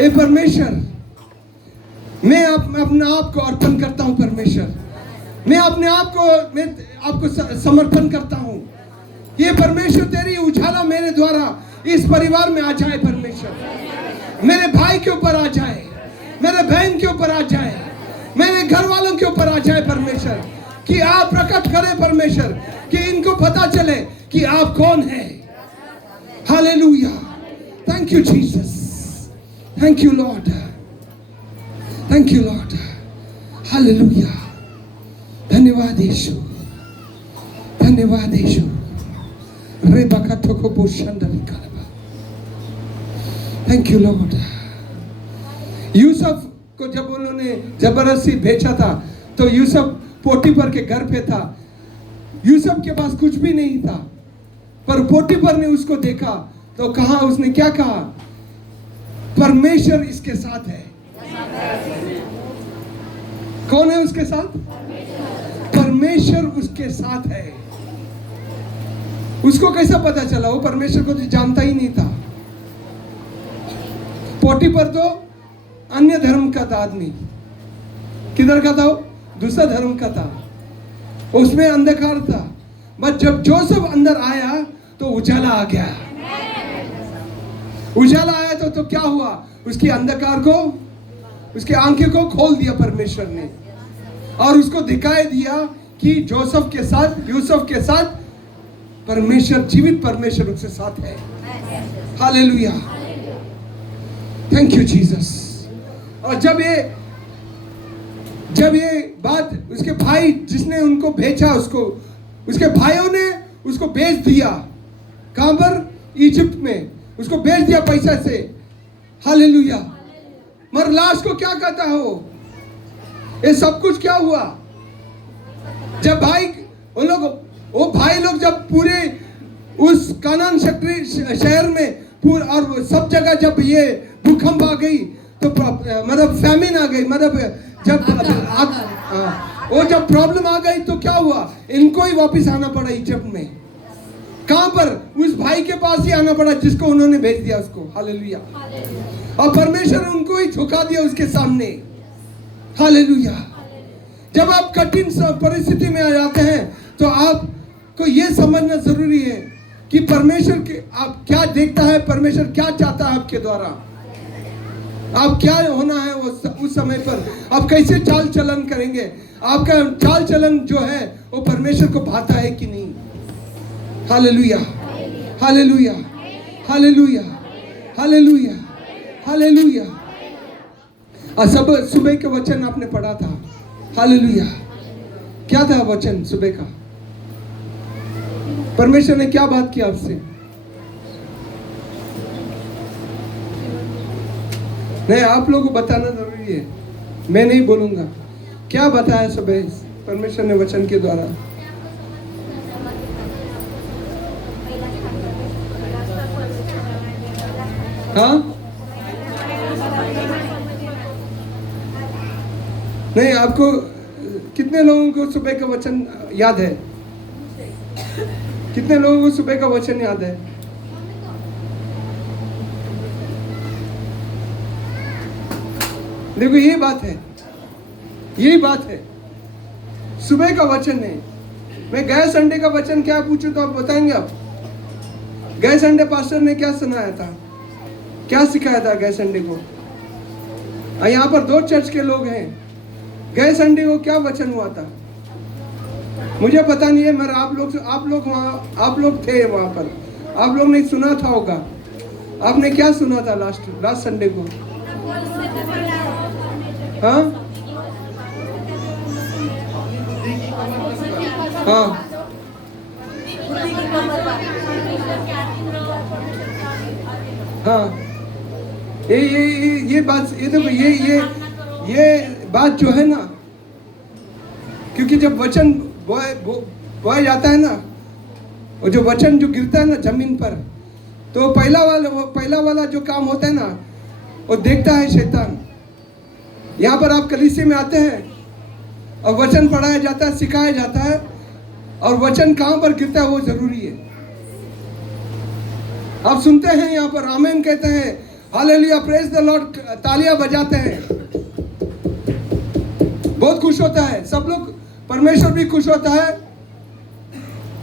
ए परमेश्वर, मैं अपने आप को अर्पण करता हूं। परमेश्वर, मैं अपने आप को समर्पण करता हूं। ये परमेश्वर तेरी उजाला मेरे द्वारा इस परिवार में आ जाए। परमेश्वर मेरे भाई के ऊपर आ जाए, मेरे बहन के ऊपर आ जाए, मेरे घर वालों के ऊपर आ जाए। परमेश्वर कि आप प्रकट करें परमेश्वर, कि इनको पता चले कि आप कौन है। Hallelujah. Thank you Jesus, thank you lord, thank you lord. Hallelujah. धन्यवाद यीशु, धन्यवाद यीशु। Thank you lord. यूसुफ को जब उन्होंने जबरदस्ती भेजा था तो यूसुफ पोटीफर के घर पे था। यूसुफ के पास कुछ भी नहीं था, पर पोटीफर ने उसको देखा तो कहा, उसने क्या कहा? परमेश्वर इसके साथ है। कौन है उसके साथ? परमेश्वर उसके साथ है। उसको कैसा पता चला? वो परमेश्वर को तो जानता ही नहीं था। पोटीफर तो अन्य धर्म का था आदमी। किधर का था वो? दूसरा धर्म का था, उसमें अंधकार था। बस जब जोसेफ अंदर आया तो उजाला आ गया। उजाला आया तो क्या हुआ? उसकी अंधकार को, उसकी आंखें को खोल दिया परमेश्वर ने, और उसको दिखाई दिया कि जोसेफ के साथ, यूसुफ के साथ परमेश्वर, जीवित परमेश्वर उसके साथ है। Hallelujah, thank you Jesus. और जब ये बात उसके भाई, जिसने उनको भेजा, उसके भाइयों ने उसको बेच दिया। कहां पर? इजिप्ट में उसको बेच दिया पैसा से। हालेलुया। मगर लास्ट को क्या कहता हो? ये सब कुछ क्या हुआ? जब भाई वो भाई लोग जब पूरे उस कानान शहर में और सब जगह जब ये भूकंप आ गई तो मतलब फैमिन आ गई, मतलब जब वो जब प्रॉब्लम आ गई तो क्या हुआ? इनको ही वापस आना पड़ा इजिप्ट में। कहां पर? उस भाई के पास ही आना पड़ा जिसको उन्होंने भेज दिया उसको। हालेलुया। और परमेश्वर उनको ही झुका दिया उसके सामने। हालेलुया। जब आप कठिन परिस्थिति में आ जाते हैं तो आपको यह समझना जरूरी है कि परमेश्वर के आप क्या देखता है, परमेश्वर क्या चाहता है आपके द्वारा, आप क्या होना है उस समय पर, आप कैसे चाल चलन करेंगे, आपका चाल चलन जो है वो परमेश्वर को भाता है कि नहीं। Hallelujah, hallelujah, hallelujah, hallelujah, hallelujah. और सब सुबह के वचन आपने पढ़ा था। हालेलुया। क्या था वचन सुबह का? परमेश्वर ने क्या बात की आपसे? नहीं, आप लोगों को बताना जरूरी है, मैं नहीं बोलूंगा। क्या बताया सुबह परमेश्वर ने वचन के द्वारा? हाँ, नहीं, आपको कितने लोगों को सुबह का वचन याद है? कितने लोगों को सुबह का वचन याद है? देखो, यही बात है, यही बात है, सुबह का वचन है। मैं गए संडे का वचन क्या पूछूं तो आप बताएंगे? आप गए संडे पास्टर ने क्या सुनाया था, क्या सिखाया था गए संडे को? यहाँ पर 2 चर्च के लोग हैं। गए संडे को क्या वचन हुआ था मुझे पता नहीं है, मगर आप लोग थे वहां पर, आप लोग ने सुना था होगा। आपने क्या सुना था लास्ट संडे को? हाँ, हाँ, हाँ, ये बात, ये देखो, ये बात जो है ना, क्योंकि जब वचन बोया जाता है ना, और जो वचन जो गिरता है ना जमीन पर, तो पहला वाला जो काम होता है ना, वो देखता है शैतान। यहाँ पर आप कलीसिया में आते हैं और वचन पढ़ाया जाता है, सिखाया जाता है, और वचन कहाँ पर गिरता है वो जरूरी है। आप सुनते हैं यहाँ पर आमीन कहते हैं, हालेलुया, प्रेज द लॉर्ड, तालियां बजाते हैं, बहुत खुश होता है सब लोग, परमेश्वर भी खुश होता है,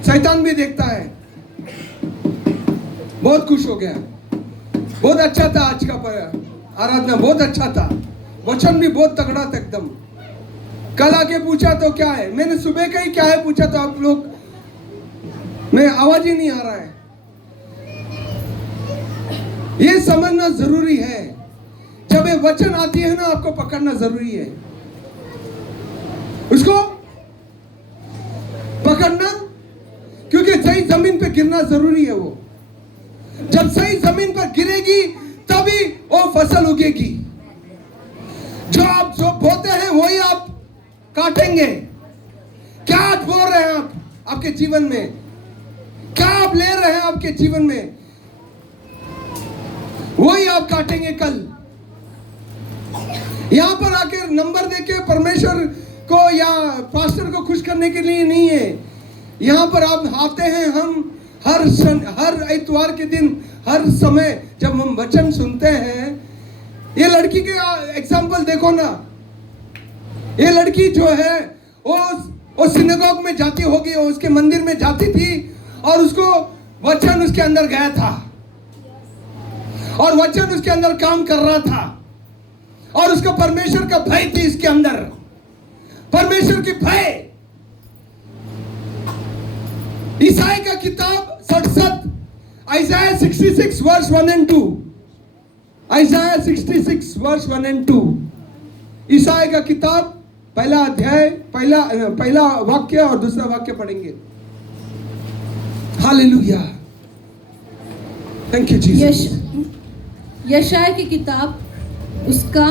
शैतान भी देखता है, बहुत खुश हो गया। बहुत अच्छा था आज का आराधना, बहुत अच्छा था, वचन भी बहुत तगड़ा था एकदम। कल आके पूछा तो क्या है, मैंने सुबह का ही क्या है पूछा तो आप लोग में आवाज ही नहीं आ रहा है। ये समझना जरूरी है, जब ये वचन आती है ना, आपको पकड़ना जरूरी है, उसको पकड़ना, क्योंकि सही जमीन पे गिरना जरूरी है। वो जब सही जमीन पर गिरेगी तभी वो फसल उगेगी। जो आप जो बोते हैं वही आप काटेंगे। क्या आज बोल रहे हैं आप आपके जीवन में, क्या आप ले रहे हैं आपके जीवन में, वही आप काटेंगे कल। यहां पर आकर नंबर देके परमेश्वर को या पास्टर को खुश करने के लिए नहीं है। यहां पर आप आते हैं, हम हर इतवार के दिन, हर समय जब हम वचन सुनते हैं, ये लड़की के एग्जाम्पल देखो ना, ये लड़की जो है वो सिनेगॉग में जाती होगी, उसके मंदिर में जाती थी और उसको वचन उसके अंदर गया था और वचन उसके अंदर काम कर रहा था और उसका परमेश्वर का भय थी इसके अंदर, परमेश्वर की भय। ईसाई का किताब 67, Isaiah 66 verse 1 and 2, Isaiah 66 verse 1 and 2, ईसाई का किताब पहला अध्याय, पहला वाक्य और दूसरा वाक्य पढ़ेंगे। Hallelujah, thank you Jesus. यशाया की किताब उसका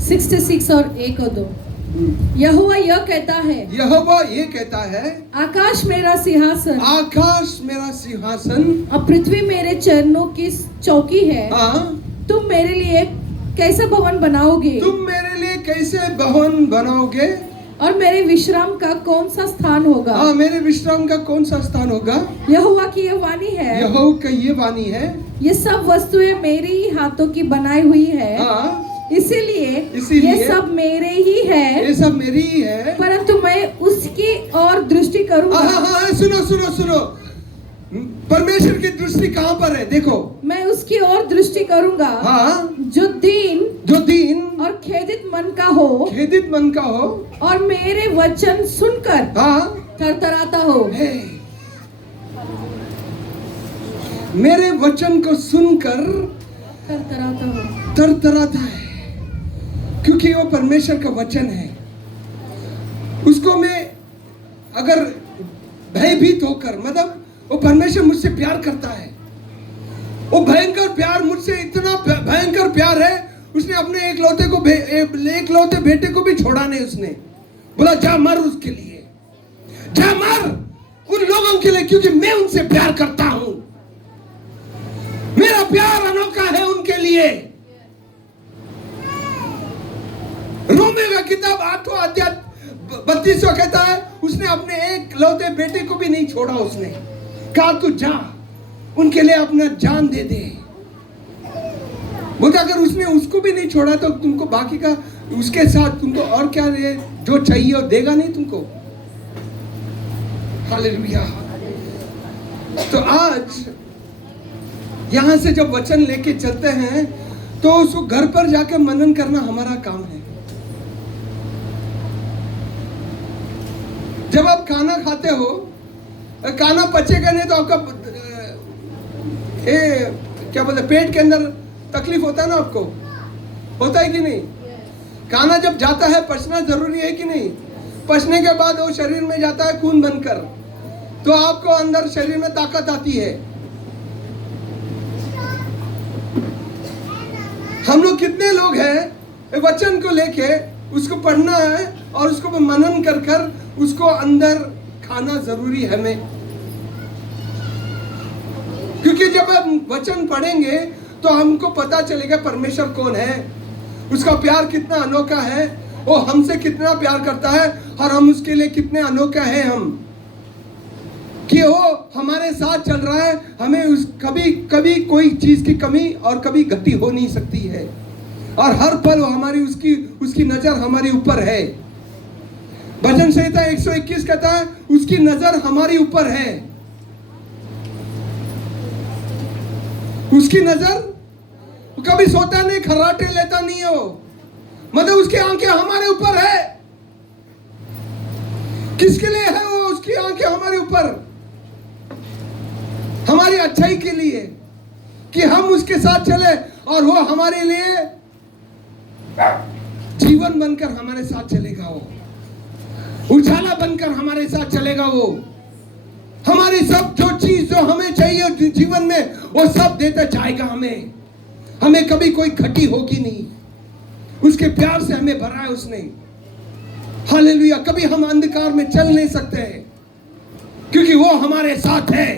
66 और 1 और 2। यहोवा यह कहता है, यहोवा ये कहता है, आकाश मेरा सिंहासन, आकाश मेरा सिंहासन और पृथ्वी मेरे चरणों की चौकी है। हाँ, तुम मेरे लिए कैसा भवन बनाओगे, तुम मेरे लिए कैसे भवन बनाओगे, और मेरे विश्राम का कौन सा स्थान होगा। हाँ, मेरे विश्राम का कौन सा स्थान होगा। यहोवा की यह वाणी है, यहोवा का ये वाणी है, ये सब वस्तुएं मेरी ही हाथों की बनाई हुई है। हाँ, इसीलिए ये सब मेरे ही है, ये सब मेरी ही है, परंतु मैं उसकी और दृष्टि करूंगा। हाँ, सुनो, परमेश्वर की दृष्टि कहाँ पर है, देखो। मैं उसकी और दृष्टि करूंगा, हाँ, जो दीन और खेदित मन का हो, और मेरे वचन सुनकर हाँ, थरथराता हो। मेरे वचन को सुनकर थरथराता है, क्योंकि वो परमेश्वर का वचन है। उसको मैं अगर भयभीत होकर, मतलब वो परमेश्वर मुझसे प्यार करता है, वो भयंकर प्यार, मुझसे इतना भयंकर प्यार है, उसने अपने एकलौते बेटे को भी छोड़ा नहीं। उसने बोला जा मर उसके लिए, जा मर उन लोगों के लिए, क्योंकि मैं उनसे प्यार करता हूं। मेरा प्यार अनोखा है उनके लिए। रोमियो का किताब 8वां अध्याय 32वां कहता है, उसने अपने एक लौते बेटे को भी नहीं छोड़ा। उसने कहा तू जा उनके लिए अपना जान दे दे। बोलता अगर उसने उसको भी नहीं छोड़ा तो तुमको बाकी का, उसके साथ तुमको और क्या जो चाहिए वो देगा नहीं तुमको। हालेलुया। तो आज यहां से जब वचन लेके चलते हैं तो उसको घर पर जाकर मनन करना हमारा काम है। जब आप खाना खाते हो, खाना पचेगा नहीं तो आपका क्या बोलते पेट के अंदर तकलीफ होता है ना, आपको होता है कि नहीं। खाना जब जाता है पचना जरूरी है कि नहीं। पचने के बाद वो शरीर में जाता है खून बनकर, तो आपको अंदर शरीर में ताकत आती है। हम लोग कितने लोग हैं वचन को लेके उसको पढ़ना है और उसको मनन कर कर उसको अंदर खाना जरूरी है हमें। क्योंकि जब हम वचन पढ़ेंगे तो हमको पता चलेगा परमेश्वर कौन है, उसका प्यार कितना अनोखा है, वो हमसे कितना प्यार करता है और हम उसके लिए कितने अनोखा हैं हम, कि वो हमारे साथ चल रहा है। हमें कभी कोई चीज की कमी और कभी घटी हो नहीं सकती है, और हर पल हमारी उसकी नजर हमारे ऊपर है। भजन संहिता 121 कहता है उसकी नजर हमारे ऊपर है। उसकी नजर, कभी सोता नहीं, खर्राटे लेता नहीं है वो, मतलब उसकी आंखें हमारे ऊपर है। किसके लिए है वो? उसकी आंखें हमारे ऊपर, हमारी अच्छाई के लिए, कि हम उसके साथ चले और वो हमारे लिए जीवन बनकर हमारे साथ चलेगा, वो उजाला बनकर हमारे साथ चलेगा। वो हमारी सब जो चीज जो हमें चाहिए जीवन में वो सब देता जाएगा हमें कभी कोई घटी होगी नहीं। उसके प्यार से हमें भरा है उसने। हालेलुया। कभी हम अंधकार में चल नहीं सकते हैं क्योंकि वो हमारे साथ है।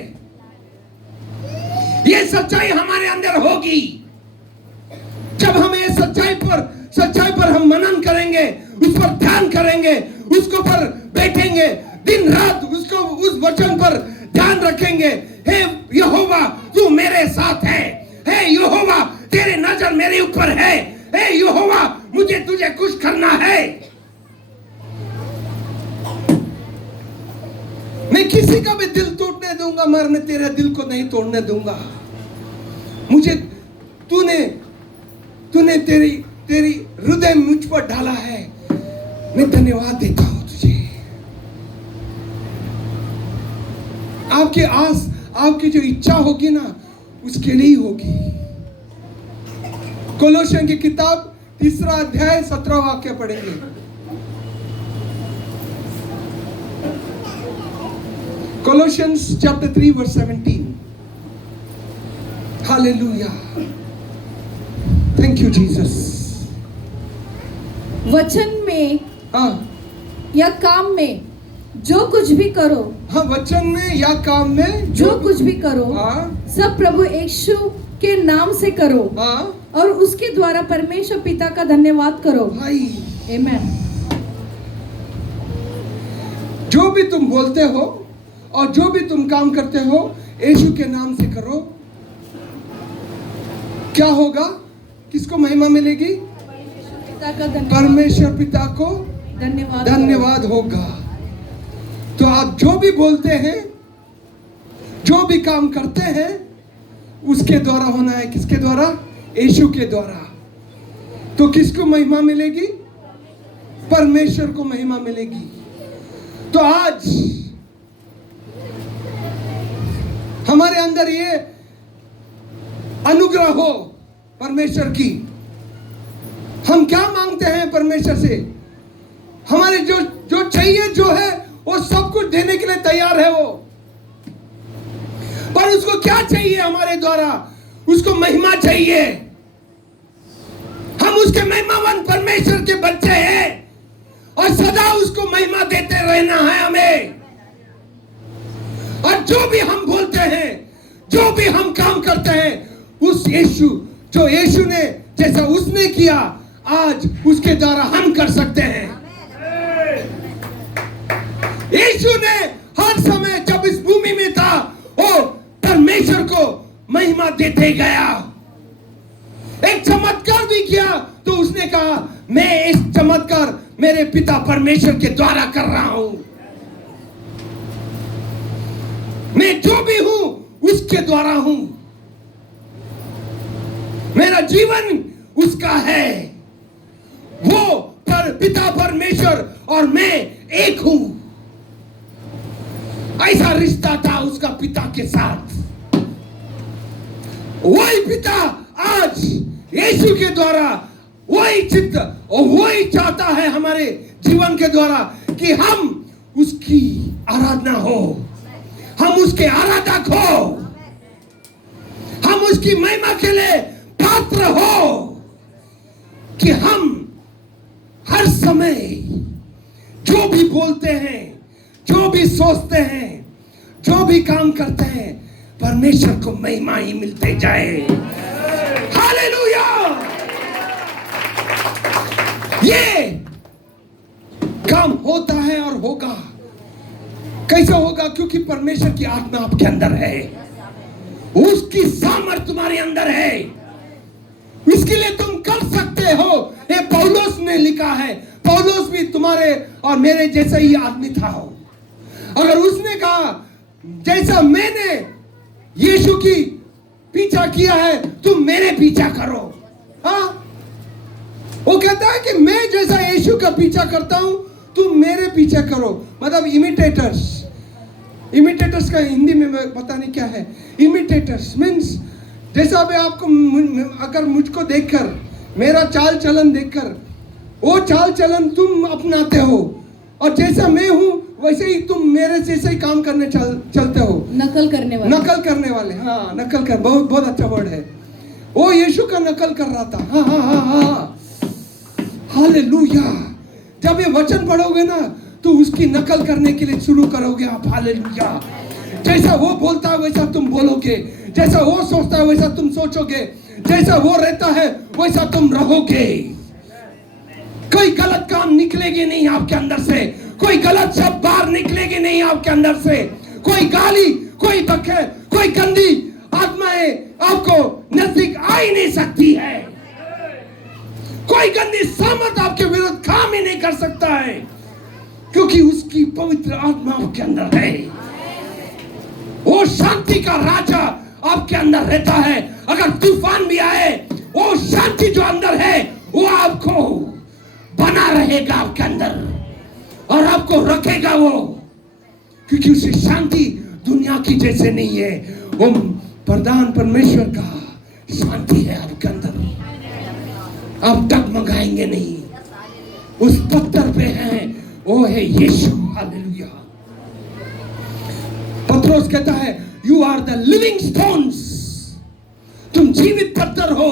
ये सच्चाई हमारे अंदर होगी जब हम ये सच्चाई पर हम मनन करेंगे, उस पर ध्यान करेंगे, उसको पर बैठेंगे दिन रात, उसको उस वचन पर ध्यान रखेंगे। हे यहोवा तू मेरे साथ है, हे यहोवा तेरे नजर मेरे ऊपर है, हे यहोवा मुझे तुझे खुश करना है। मैं किसी का भी दिल तोड़ने दूंगा मगर मैं तेरे दिल को नहीं तोड़ने दूंगा। मुझे तूने तेरी हृदय मुझ पर डाला है, मैं धन्यवाद देता हूं तुझे। आपकी जो इच्छा होगी ना उसके लिए होगी। कोलोसियों की किताब 3 अध्याय 17 वाक्य पढ़ेंगे। Colossians chapter 3 verse 17. Hallelujah. Thank you Jesus. वचन में हाँ या काम में जो कुछ भी करो, हाँ, वचन में या काम में जो कुछ भी करो, हाँ सब प्रभु यीशु के नाम से करो हाँ और उसके द्वारा परमेश्वर पिता का धन्यवाद करो। भाई, आमेन। जो भी तुम बोलते हो और जो भी तुम काम करते हो यीशु के नाम से करो। क्या होगा? किसको महिमा मिलेगी? पिता का धन्यवाद, परमेश्वर पिता को धन्यवाद होगा। तो आप जो भी बोलते हैं, जो भी काम करते हैं, उसके द्वारा होना है। किसके द्वारा? यीशु के द्वारा। तो किसको महिमा मिलेगी? परमेश्वर को महिमा मिलेगी। तो आज हमारे अंदर ये अनुग्रह हो परमेश्वर की। हम क्या मांगते हैं परमेश्वर से? हमारे जो चाहिए, जो है वो सब कुछ देने के लिए तैयार है वो। पर उसको क्या चाहिए हमारे द्वारा? उसको महिमा चाहिए। हम उसके महिमावान परमेश्वर के बच्चे हैं और सदा उसको महिमा देते रहना है हमें। और जो भी हम बोलते हैं, जो भी हम काम करते हैं, उस यीशु ने जैसा उसने किया, आज उसके द्वारा हम कर सकते हैं। यीशु ने हर समय जब इस भूमि में था, वो परमेश्वर को महिमा देते गया। एक चमत्कार भी किया तो उसने कहा, मैं इस चमत्कार मेरे पिता परमेश्वर के द्वारा कर रहा हूं। मैं जो भी हूं उसके द्वारा हूं। मेरा जीवन उसका है। वो पिता परमेश्वर और मैं एक हूं। ऐसा रिश्ता था उसका पिता के साथ। वही पिता आज यीशु के द्वारा वही चित्त और वही चाहता है हमारे जीवन के द्वारा कि हम उसकी आराधना हो, हम उसके आराधक हो, हम उसकी महिमा के लिए पात्र हो, कि हम हर समय जो भी बोलते हैं, जो भी सोचते हैं, जो भी काम करते हैं, परमेश्वर को महिमा ही मिलते जाए। हालेलुया। ये काम होता है और होगा। कैसे होगा? क्योंकि परमेश्वर की आत्मा आपके अंदर है, उसकी सामर्थ तुम्हारे अंदर है। इसके लिए तुम कर सकते हो। ये पौलुस ने लिखा है। पौलुस भी तुम्हारे और मेरे जैसा ही आदमी था। अगर उसने कहा जैसा मैंने यीशु की पीछा किया है, तुम मेरे पीछा करो। हाँ, वो कहता है कि मैं जैसा यीशु का पीछा करता हूं, तुम मेरे पीछा करो। मतलब इमिटेटर्स का हिंदी में पता नहीं क्या है। इमिटेटर्स मीन्स जैसा भी आपको, अगर मुझको देखकर, मेरा चाल चलन देखकर वो चाल चलन तुम अपनाते हो, और जैसा मैं हूं वैसे ही तुम मेरे जैसे ही काम करने चलते हो। नकल करने वाले। हाँ, नकल कर, बहुत अच्छा वर्ड है। वो यीशु का नकल कर रहा था। हाँ। हालेलुया। जब ये वचन पढ़ोगे ना तो उसकी नकल करने के लिए शुरू करोगे आप। हालेलुया। जैसा वो बोलता है वैसा तुम बोलोगे, जैसा वो सोचता है वैसा तुम सोचोगे, जैसा वो रहता है वैसा तुम रहोगे। कोई गलत काम निकलेगी नहीं आपके अंदर से, कोई गलत शब्द बाहर निकलेगी नहीं आपके अंदर से, कोई गाली, कोई बखे, कोई गंदी आत्माएं आपको नजदीक आ ही नहीं सकती है। कोई गंदी सामर्थ आपके विरुद्ध काम ही नहीं कर सकता है, क्योंकि उसकी पवित्र आत्मा आपके अंदर है। वो शांति का राजा आपके अंदर रहता है। अगर तूफान भी आए, वो शांति जो अंदर है वो आपको बना रहेगा आपके अंदर और आपको रखेगा वो, क्योंकि उसकी शांति दुनिया की जैसे नहीं है। वो प्रधान परमेश्वर का शांति है आपके अंदर। आप डगमगाएंगे नहीं। उस पत्थर पे है, वो है यीशु। हालेलुया। पत्रोस कहता है, you are the living stones. तुम जीवित पत्थर हो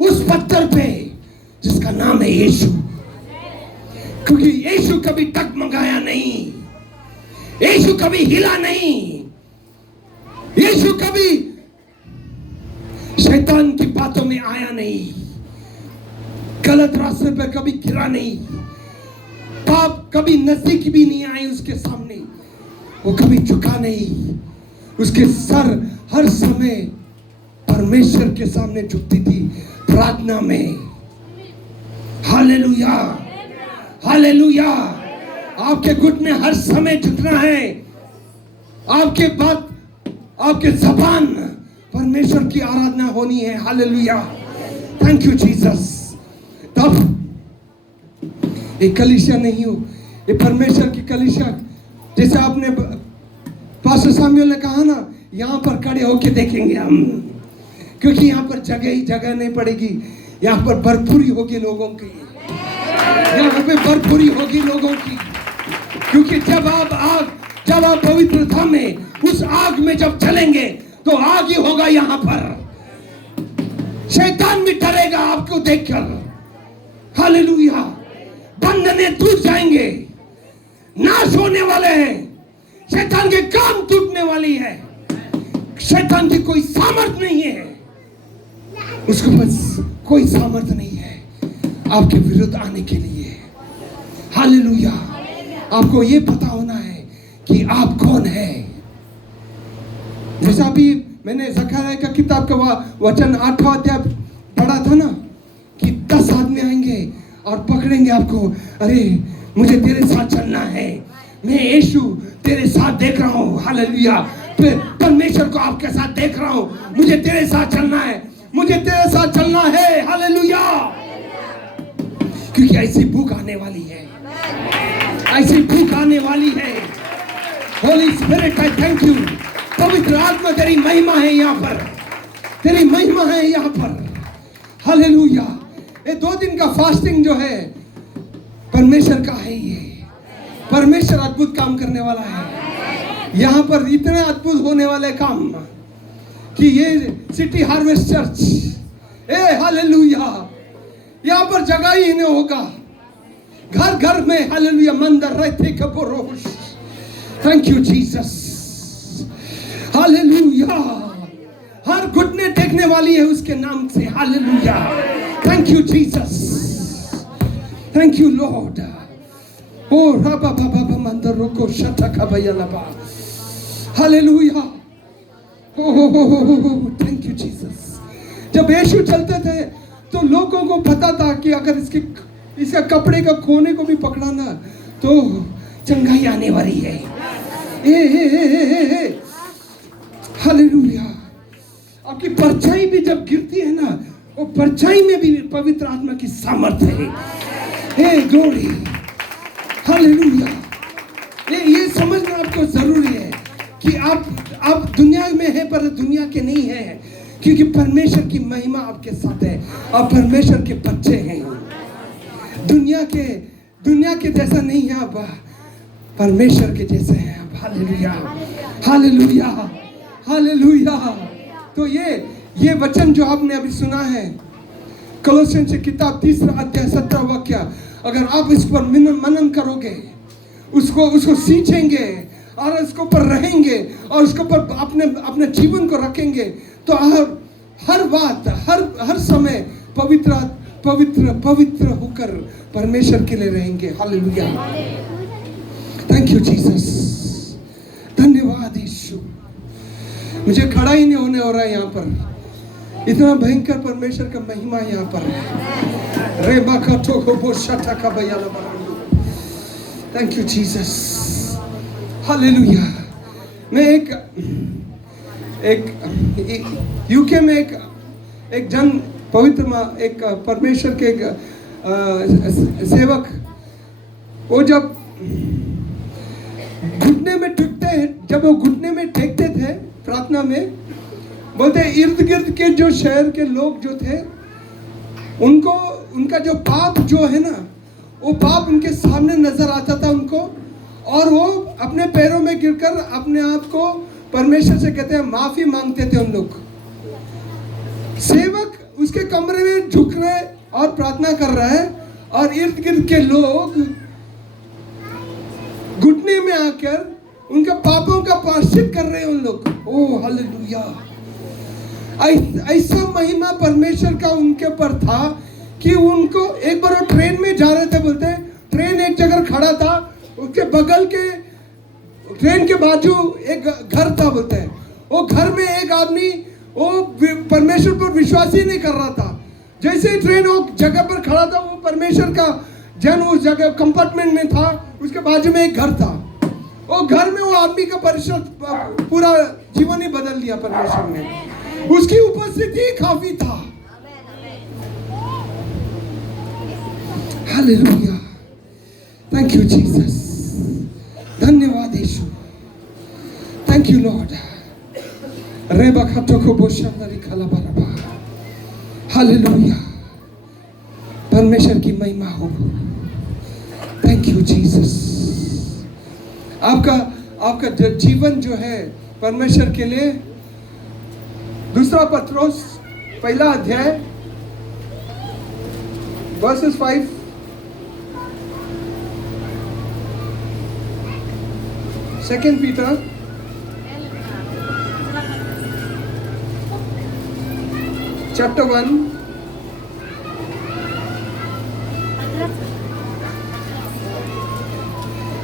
उस पत्थर पे जिसका नाम है यीशु। क्योंकि यीशु कभी डगमगाया नहीं, यीशु कभी हिला नहीं, यीशु कभी शैतान की बातों में आया नहीं, गलत रास्ते पर कभी गिरा नहीं, पाप कभी नजदीक भी नहीं आई उसके सामने, वो कभी झुका नहीं। उसके सर हर समय परमेश्वर के सामने झुकती थी प्रार्थना में। Hallelujah, hallelujah. आपके घुटने हर समय झुकना है। आपके बात, आपके जबान परमेश्वर की आराधना होनी है। Hallelujah, thank you Jesus. तब ये कलीसिया नहीं हो, ये परमेश्वर की कलीसिया। जैसे आपने पास्टर सामुएल ने कहा ना, यहाँ पर खड़े होके देखेंगे हम, क्योंकि यहाँ पर जगह ही जगह नहीं पड़ेगी। यहाँ पर भरपूरी होगी लोगों की, यहाँ पे भरपूरी होगी लोगों की। क्योंकि जब आप पवित्रता में उस आग में जब चलेंगे तो आग ही होगा यहाँ पर। शैतान भी डरेगा आपको देखकर। हालेलुया। बंधने टूट जाएंगे, नाश होने वाले हैं, शैतान के काम टूटने वाली है। शैतान की कोई सामर्थ नहीं है, उसको बस कोई सामर्थ नहीं है आपके विरुद्ध आने के लिए। हालेलुया। आपको ये पता होना है कि आप कौन है। जैसा अभी मैंने जकरिया का किताब का वचन 8वां अध्याय पढ़ा था ना, कि 10 आदमी आएंगे और पकड़ेंगे आपको। अरे मुझे तेरे साथ चलना है, मैं यीशु तेरे साथ देख रहा हूँ। हालेलुया। परमेश्वर को आपके साथ देख रहा हूँ, मुझे तेरे साथ चलना है, मुझे तेरे साथ चलना है। हालेलुया। क्योंकि ऐसी भूख आने वाली है, ऐसी भूख आने वाली है। Holi spirit, I thank you. पवित्र आत्मा, तेरी महिमा है यहाँ पर, तेरी महिमा है यहाँ पर। हालेलुया। ये 2 दिन का फास्टिंग जो है परमेश्वर का है। ये परमेश्वर अद्भुत काम करने वाला है यहाँ पर। इतने अद्भुत होने वाले काम कि ये सिटी हार्वेस्ट चर्च, हालेलुया, यहाँ पर जगह ही नहीं होगा। घर घर में हालेलुया मंदिर रहते कबरोश। Thank you Jesus. हालेलुया। हर घुटने टेकने वाली है उसके नाम से। Hallelujah. Thank you Jesus, thank you lord. ओ रबा बाबा मंदिर रुको शता का भैया। हालेलुया। Thank you Jesus. जब यीशु चलते थे तो लोगों को पता था कि अगर इसका कपड़े का कोने को भी पकड़ाना तो चंगाई आने वाली है। हालेलुया। आपकी परछाई भी जब गिरती है ना, वो परछाई में भी पवित्र आत्मा की सामर्थ्य है। ग्लोरी। हालेलुया। ये समझना आपको जरूरी है कि आप दुनिया में है पर दुनिया के नहीं है, क्योंकि परमेश्वर की महिमा आपके साथ है। आप परमेश्वर के बच्चे हैं। दुनिया के जैसा नहीं है, आप परमेश्वर के जैसे हैं। Hallelujah, hallelujah, hallelujah. तो ये वचन जो आपने अभी सुना है, कलोसियन से किताब 3 अध्याय 17 वाक्य, अगर आप इस पर मनन करोगे, उसको सींचेंगे और इसके ऊपर रहेंगे और उसके ऊपर अपने जीवन को रखेंगे, तो हर बात, हर समय पवित्र होकर परमेश्वर के लिए रहेंगे। हालेलुया। Thank you Jesus. धन्यवाद यीशु। मुझे खड़ा ही नहीं होने हो रहा है यहाँ पर। इतना भयंकर परमेश्वर का महिमा यहाँ पर है। रेबा का ठोको बो शटा का बयाला बरांडू। Thank you Jesus. हालेलुया। मैं एक यूके में एक जन पवित्र एक परमेश्वर के सेवक, वो जब घुटने में टेकते हैं, जब वो घुटने में टेकते थे प्रार्थना में, बोलते इर्द गिर्द के जो शहर के लोग जो थे, उनको उनका जो पाप जो है ना, वो पाप उनके सामने नजर आता था उनको, और वो अपने पैरों में गिरकर अपने आप को परमेश्वर से कहते हैं माफी मांगते थे उन लोग। सेवक उसके कमरे में झुक रहे और प्रार्थना कर रहा है, और इर्द गिर्द के लोग घुटने में आकर उनके पापों का प्रायश्चित कर रहे हैं उन लोग। Oh hallelujah! ऐसा महिमा परमेश्वर का उनके पर था कि उनको एक बार वो ट्रेन में जा रहे थे, बोलते ट्रेन एक जगह खड़ा था, उसके बगल के ट्रेन के बाजू एक घर था, बोलते हैं वो घर में एक आदमी वो परमेश्वर पर विश्वास ही नहीं कर रहा था। जैसे ही ट्रेन वो जगह पर खड़ा था, वो परमेश्वर का जन उस जगह कंपार्टमेंट में था, उसके बाजू में एक घर था। वो घर में वो आदमी का परिश्रम पूरा जीवन ही बदल दिया परमेश्वर ने। उसकी उपस्थिति काफी था। हालेलुया, थैंक यू जीसस, धन्यवाद यीशु, थैंक यू लॉर्ड। रेबा खातो को बोशंदरी खाला बराबा। हालेलुया, परमेश्वर की महिमा हो। Thank you Jesus. आपका जीवन जो है परमेश्वर के लिए, दूसरा पत्रोस पहला अध्याय verses 5, second Peter chapter 1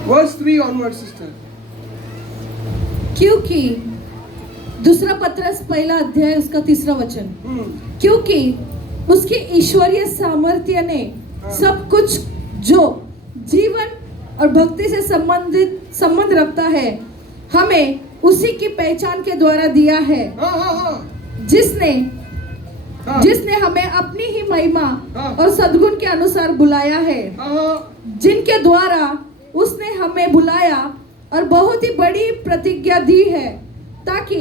verse 3 onward sister. क्योंकि दूसरा पत्रस पहला अध्याय उसका 3 वचन, क्योंकि उसकी ईश्वरीय सामर्थ्य ने सब कुछ जो जीवन और भक्ति से संबंध रखता है, हमें उसी की पहचान के द्वारा दिया है, जिसने हमें अपनी ही महिमा और सद्गुण के अनुसार बुलाया है, जिनके द्वारा उसने हमें बुलाया और बहुत ही बड़ी प्रतिज्ञा दी है, ताकि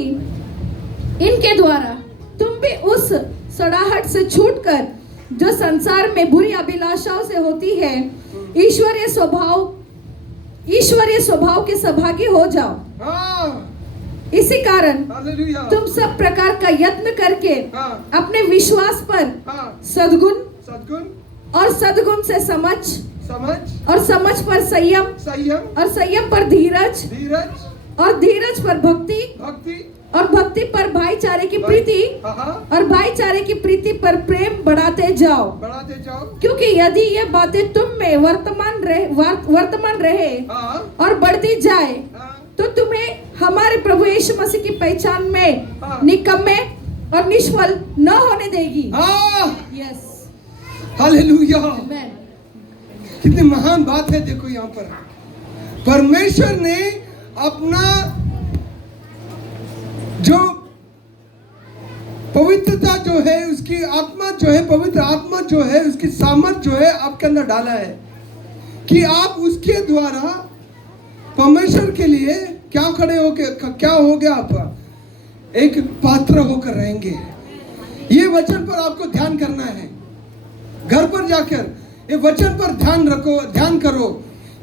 इनके द्वारा तुम भी उस सड़ाहट से छूटकर जो संसार में बुरी अभिलाषाओं से होती है, ईश्वरीय स्वभाव के सहभागी हो जाओ। इसी कारण तुम सब प्रकार का यत्न करके अपने विश्वास पर सद्गुण और सद्गुण से समझ और समझ पर संयम और संयम पर धीरज और धीरज पर भक्ति और भक्ति पर भाईचारे की प्रीति और भाईचारे की प्रीति पर प्रेम बढ़ाते जाओ। क्योंकि यदि ये बातें तुम में वर्तमान रहे और बढ़ती जाए, तो तुम्हें हमारे प्रभु यीशु मसीह की पहचान में निकम्मे और निष्फल न होने देगी। यस, हालेलुया, कितनी महान बात है। देखो यहाँ पर परमेश्वर ने अपना जो पवित्रता जो है, उसकी आत्मा जो है, पवित्र आत्मा जो है, उसकी सामर्थ जो है आपके अंदर डाला है, कि आप उसके द्वारा परमेश्वर के लिए क्या खड़े होके, क्या हो गया, आप एक पात्र होकर रहेंगे। ये वचन पर आपको ध्यान करना है। घर पर जाकर ये वचन पर ध्यान करो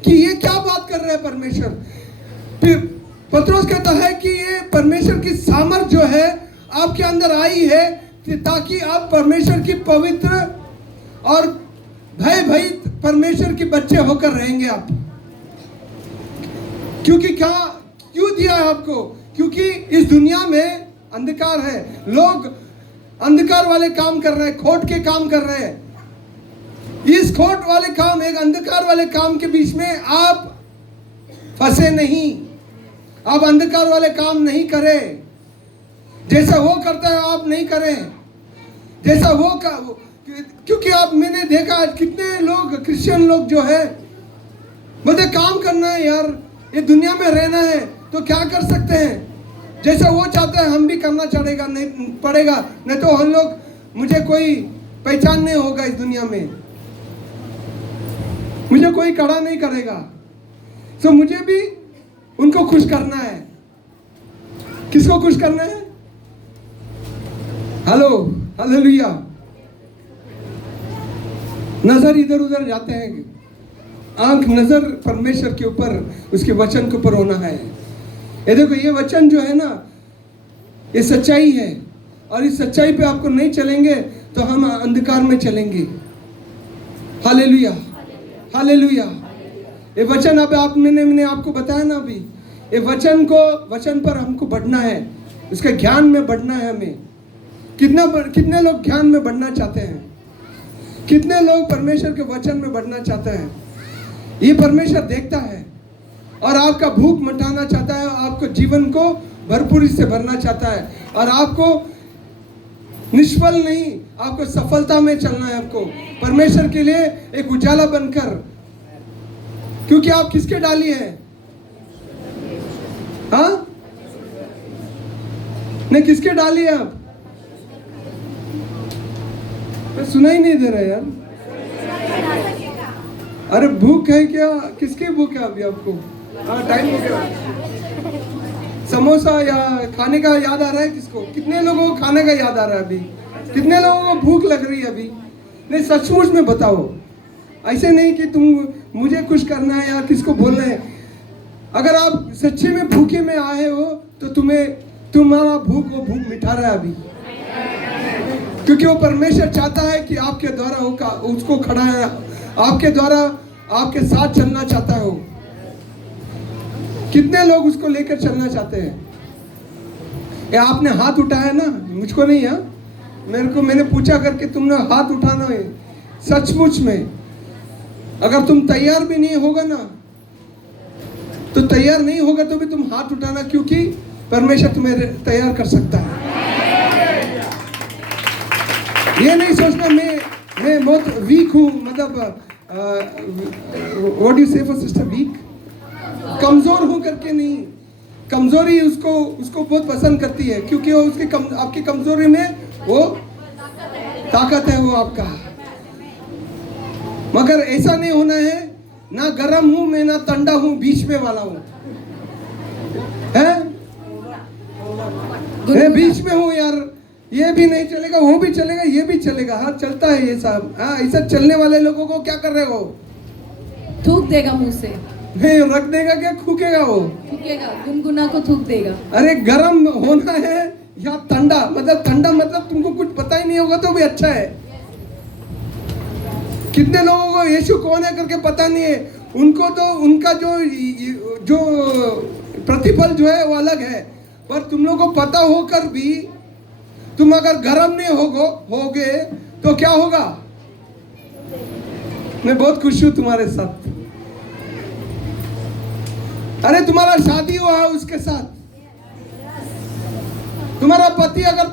कि ये क्या बात कर रहे हैं परमेश्वर। पत्रोस कहता है कि ये परमेश्वर की सामर्थ जो है आपके अंदर आई है, ताकि आप परमेश्वर की पवित्र और भयभीत परमेश्वर के बच्चे होकर रहेंगे आप। क्योंकि क्यों दिया है आपको? क्योंकि इस दुनिया में अंधकार है, लोग अंधकार वाले काम कर रहे हैं, खोट के काम कर रहे हैं। इस खोट वाले काम, एक अंधकार वाले काम के बीच में आप फंसे नहीं, आप अंधकार वाले काम नहीं करें। जैसा वो करता है आप नहीं करें, जैसा वो क्योंकि मैंने देखा कितने लोग, क्रिश्चियन लोग जो है, मुझे काम करना है यार, ये दुनिया में रहना है, तो क्या कर सकते हैं? जैसा वो चाहते हैं हम भी करना चढ़ेगा, नहीं पड़ेगा, नहीं तो हम लोग, मुझे कोई पहचान नहीं होगा इस दुनिया में, मुझे कोई खड़ा नहीं करेगा। तो मुझे भी उनको खुश करना है। किसको खुश करना है? Hello, hallelujah. नजर इधर उधर जाते हैं, आंख नजर परमेश्वर के ऊपर, उसके वचन के ऊपर होना है। ये देखो, ये वचन जो है ना, ये सच्चाई है, और इस सच्चाई पे आपको नहीं चलेंगे तो हम अंधकार में चलेंगे। Hallelujah, hallelujah. ये वचन अब मैंने आपको बताया ना अभी, ये वचन पर हमको बढ़ना है, इसके ज्ञान में बढ़ना है हमें। कितने लोग ज्ञान में बढ़ना चाहते हैं? कितने लोग परमेश्वर के वचन में बढ़ना चाहते हैं? ये परमेश्वर देखता है और आपका भूख मिटाना चाहता है, आपको जीवन को भरपूरी से भरना चाहता है, और आपको निष्फल नहीं, आपको सफलता में चलना है। आपको परमेश्वर के लिए एक उजाला बनकर, क्योंकि आप किसके डाली हैं? हाँ, नहीं, किसके डाली है आप? सुनाई नहीं दे रहा यार। अरे भूख है क्या? किसकी भूख है अभी आपको? हाँ, टाइम हो गया। समोसा या खाने का याद आ रहा है किसको? कितने लोगों को खाने का याद आ रहा है अभी? कितने लोगों को भूख लग रही है अभी? नहीं, सचमुच में बताओ, ऐसे नहीं कि तुम मुझे खुश करना है या किसको बोलना है। अगर आप सच्चे में भूखे में आए हो तो तुम्हारा भूख मिटा रहा है अभी, क्योंकि वो परमेश्वर चाहता है कि आपके द्वारा उसको खड़ा है, आपके द्वारा आपके साथ चलना चाहता है। कितने लोग उसको लेकर चलना चाहते हैं? या आपने हाथ उठाया ना, मुझको नहीं है, मैंने पूछा करके तुमने हाथ उठाना है। सचमुच में अगर तुम तैयार भी नहीं होगा ना, तो तैयार नहीं होगा तो भी तुम हाथ उठाना, क्योंकि परमेश्वर तुम्हें तैयार कर सकता है। ये नहीं सोचना मैं बहुत वीक हूँ, मतलब व्हाट यू से फॉर सिस्टर, वीक, कमजोर हूँ करके नहीं। कमजोरी उसको बहुत पसंद करती है, क्योंकि वो आपकी कमजोरी में वो ताकत है, वो आपका। मगर ऐसा नहीं होना है, ना गर्म हूं मैं, ना ठंडा हूं, बीच में वाला हूं, बीच में हूं यार। ये भी नहीं चलेगा, वो भी चलेगा, ये भी चलेगा। हाँ, चलता है ये सब। हाँ, ऐसा चलने वाले लोगों को क्या कर रहे हो? थूक देगा मुंह से। नहीं, रख देगा क्या? थूकेगा वो, थूकेगा, गुनगुना को थूक देगा। अरे गर्म होना है या ठंडा? ठंडा मतलब तुमको कुछ पता ही नहीं होगा तो भी अच्छा है। कितने लोगों को यीशु कौन है करके पता नहीं है, उनको तो उनका जो प्रतिफल जो है वो अलग है। पर तुम लोगों को পতা होकर भी तुम अगर गर्म नहीं होगे तो क्या होगा? मैं बहुत खुश हूं तुम्हारे साथ। अरे तुम्हारा शादी हुआ है उसके साथ, तुम्हारा पति अगर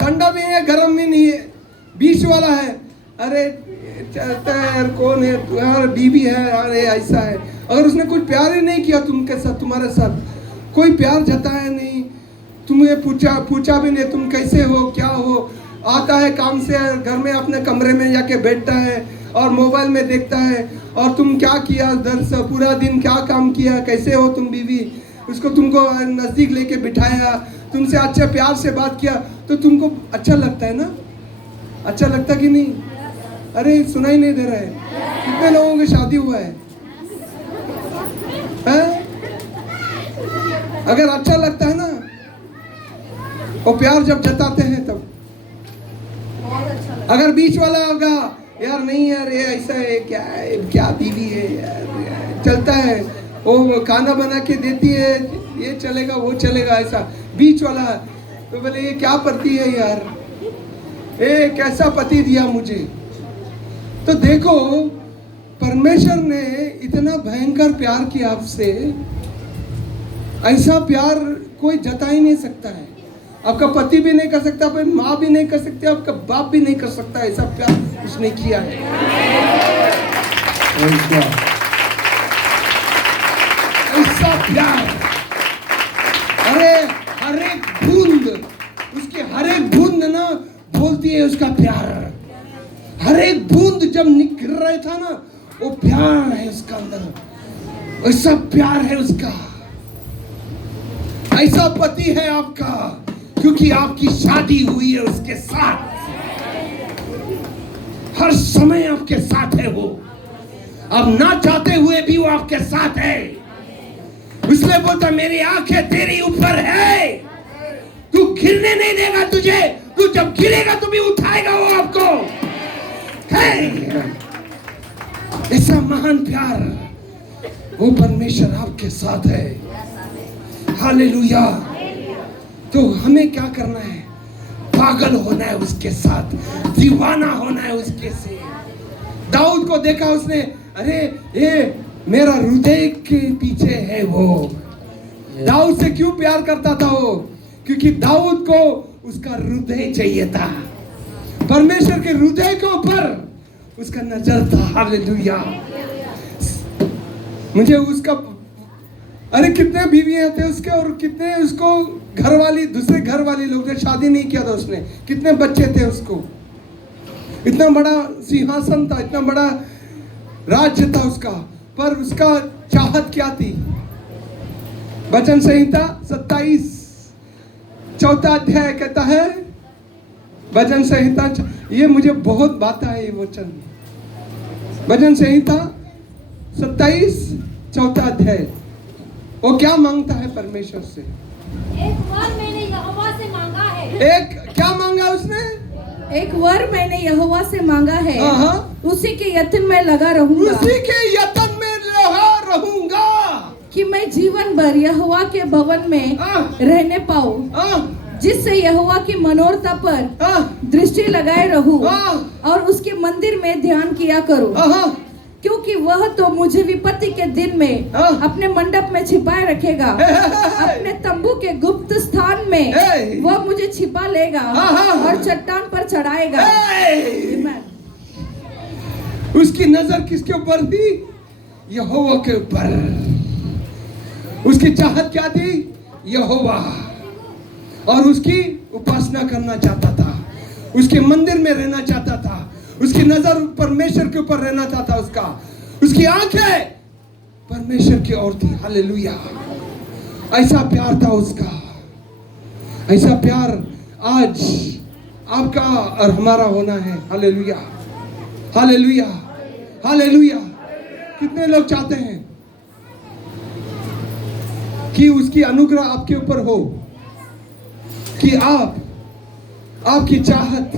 ठंडा भी है, गर्म भी नहीं है, बीच वाला है, अरे चलता है यार, कौन है तुम्हारा बीवी है, अरे ऐसा है। अगर उसने कुछ प्यार ही नहीं किया तुमके साथ, तुम्हारे साथ कोई प्यार जताया नहीं, तुम्हें पूछा भी नहीं तुम कैसे हो, क्या हो, आता है काम से घर में अपने कमरे में जाके बैठता है और मोबाइल में देखता है, और तुम क्या किया दर से पूरा दिन, क्या काम किया, कैसे हो तुम बीवी, उसको तुमको नज़दीक लेके बिठाया, तुमसे अच्छे प्यार से बात किया, तो तुमको अच्छा लगता है ना? अच्छा लगता कि नहीं? अरे सुनाई नहीं दे रहा है। कितने लोगों की शादी हुआ है? अगर अच्छा लगता है ना, और प्यार जब जताते हैं तब। अगर बीच वाला होगा, यार नहीं यार ये ऐसा है, क्या बीवी है यार, चलता है, वो खाना बना के देती है, ये चलेगा वो चलेगा, ऐसा बीच वाला, तो बोले ये क्या पति है यार, ए कैसा पति दिया मुझे। तो देखो, परमेश्वर ने इतना भयंकर प्यार किया आपसे, ऐसा प्यार कोई जता ही नहीं सकता है। आपका पति भी नहीं कर सकता, आपकी माँ भी नहीं कर सकती, आपका बाप भी नहीं कर सकता, ऐसा प्यार उसने किया है। ऐसा प्यार चाहिए उसका प्यार। हर एक बूंद जब निकल रहा था ना, वो प्यार है उसका अंदर, ऐसा प्यार है उसका। ऐसा पति है आपका, क्योंकि आपकी शादी हुई है उसके साथ। हर समय आपके साथ है वो, अब ना चाहते हुए भी वो आपके साथ है। इसलिए बोलता मेरी आंखें तेरी ऊपर है, तू गिरने नहीं देगा तुझे, तू जब गिरेगा तो भी उठाएगा वो आपको। ऐसा महान प्यार वो परमेश्वर आपके साथ है। हालेलुया। तो हमें क्या करना है? पागल होना है उसके साथ, दीवाना होना है उसके से। दाऊद को देखा उसने, अरे ये मेरा हृदय के पीछे है वो। दाऊद से क्यों प्यार करता था वो? क्योंकि दाऊद को उसका हृदय चाहिए था, परमेश्वर के हृदय के ऊपर उसका नजर था। हालेलुया। मुझे उसका, अरे कितने बीवियां थे उसके, और कितने उसको घरवाली, दूसरे घरवाली लोग ने शादी नहीं किया था उसने, कितने बच्चे थे उसको, इतना बड़ा सिंहासन था, इतना बड़ा राज्य था उसका, पर उसका चाहत क्या थी? वचन संहिता 27 चौथा अध्याय कहता है, वचन संहिता, ये मुझे बहुत भाता है ये वचन। वचन संहिता 27 चौथा अध्याय, वो क्या मांगता है परमेश्वर से? एक वर मैंने यहोवा से मांगा है। एक क्या मांगा उसने? एक वर मैंने यहोवा से मांगा है, उसी के यत्न में लगा रहूंगा, उसी के यत्न में लगा रहूंगा, कि मैं जीवन भर यहोवा के भवन में रहने पाऊं, जिससे यहोवा की मनोरथा पर दृष्टि लगाए रहूं और उसके मंदिर में ध्यान किया करूं, क्योंकि वह तो मुझे विपत्ति के दिन में अपने मंडप में छिपाए रखेगा, अपने तंबू के गुप्त स्थान में वह मुझे छिपा लेगा और चट्टान पर चढ़ाएगा। आमीन। उसकी नजर किसके ऊपर थी? यहोवा के ऊपर। उसकी चाहत क्या थी? यहोवा, और उसकी उपासना करना चाहता था, उसके मंदिर में रहना चाहता था, उसकी नजर परमेश्वर के ऊपर रहना चाहता उसका, उसकी आंखें परमेश्वर की ओर थी। हालेलुया। ऐसा प्यार था उसका। ऐसा प्यार आज आपका और हमारा होना है। Hallelujah, hallelujah, hallelujah. कितने लोग चाहते हैं कि उसकी अनुग्रह आपके ऊपर हो, कि आपकी चाहत,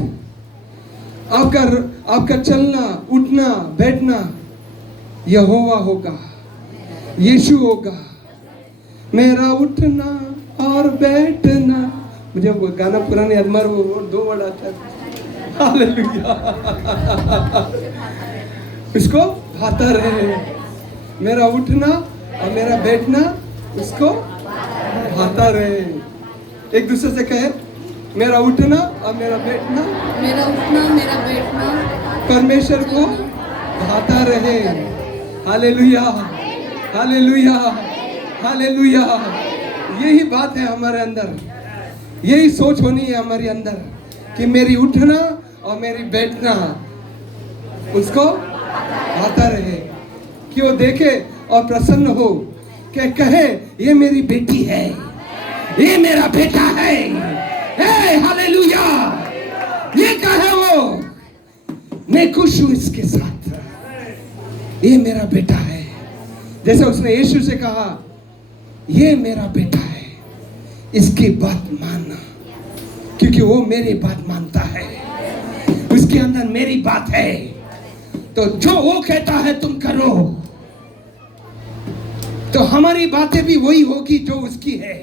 आपका चलना, उठना, बैठना यहोवा होगा, यीशु होगा। मेरा उठना और बैठना, मुझे वो गाना पुराने अदमर वो 2 वर्ड आता है। हालेलुया। इसको भाता रहे, मेरा उठना और मेरा बैठना उसको भाता रहे। एक दूसरे से कहे, मेरा उठना और मेरा बैठना, मेरा उठना मेरा बैठना परमेश्वर को भाता रहे। Hallelujah, hallelujah, hallelujah. यही बात है हमारे अंदर, यही सोच होनी है हमारे अंदर, कि मेरी उठना और मेरी बैठना उसको भाता रहे, कि वो देखे और प्रसन्न हो, कि कहे ये मेरी बेटी है, ये मेरा बेटा है। हालेलुया। ये कहे वो, मैं खुश हूं इसके साथ, ये मेरा बेटा है। जैसे उसने यीशु से कहा, ये मेरा बेटा है, इसकी बात मानना, क्योंकि वो मेरी बात मानता है, उसके अंदर मेरी बात है। तो जो वो कहता है तुम करो, तो हमारी बातें भी वही होगी जो उसकी है।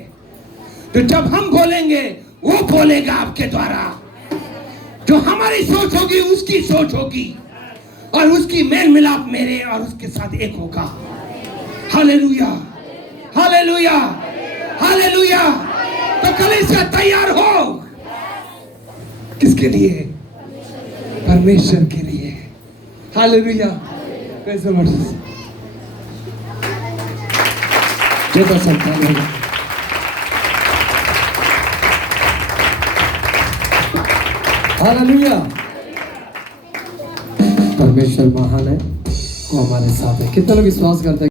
तो जब हम बोलेंगे, वो बोलेगा आपके द्वारा। जो हमारी सोच होगी उसकी सोच होगी, और उसकी मेल मिलाप मेरे और उसके साथ एक होगा। Hallelujah, hallelujah, hallelujah. तो कलीसिया तैयार हो, किसके लिए? परमेश्वर के लिए। हालेलुया। Praise the Lord. ये तो संतान होगा। हालेलुया। परमेश्वर महान है, वो हमारे साथ है। कितने लोग विश्वास करते हैं?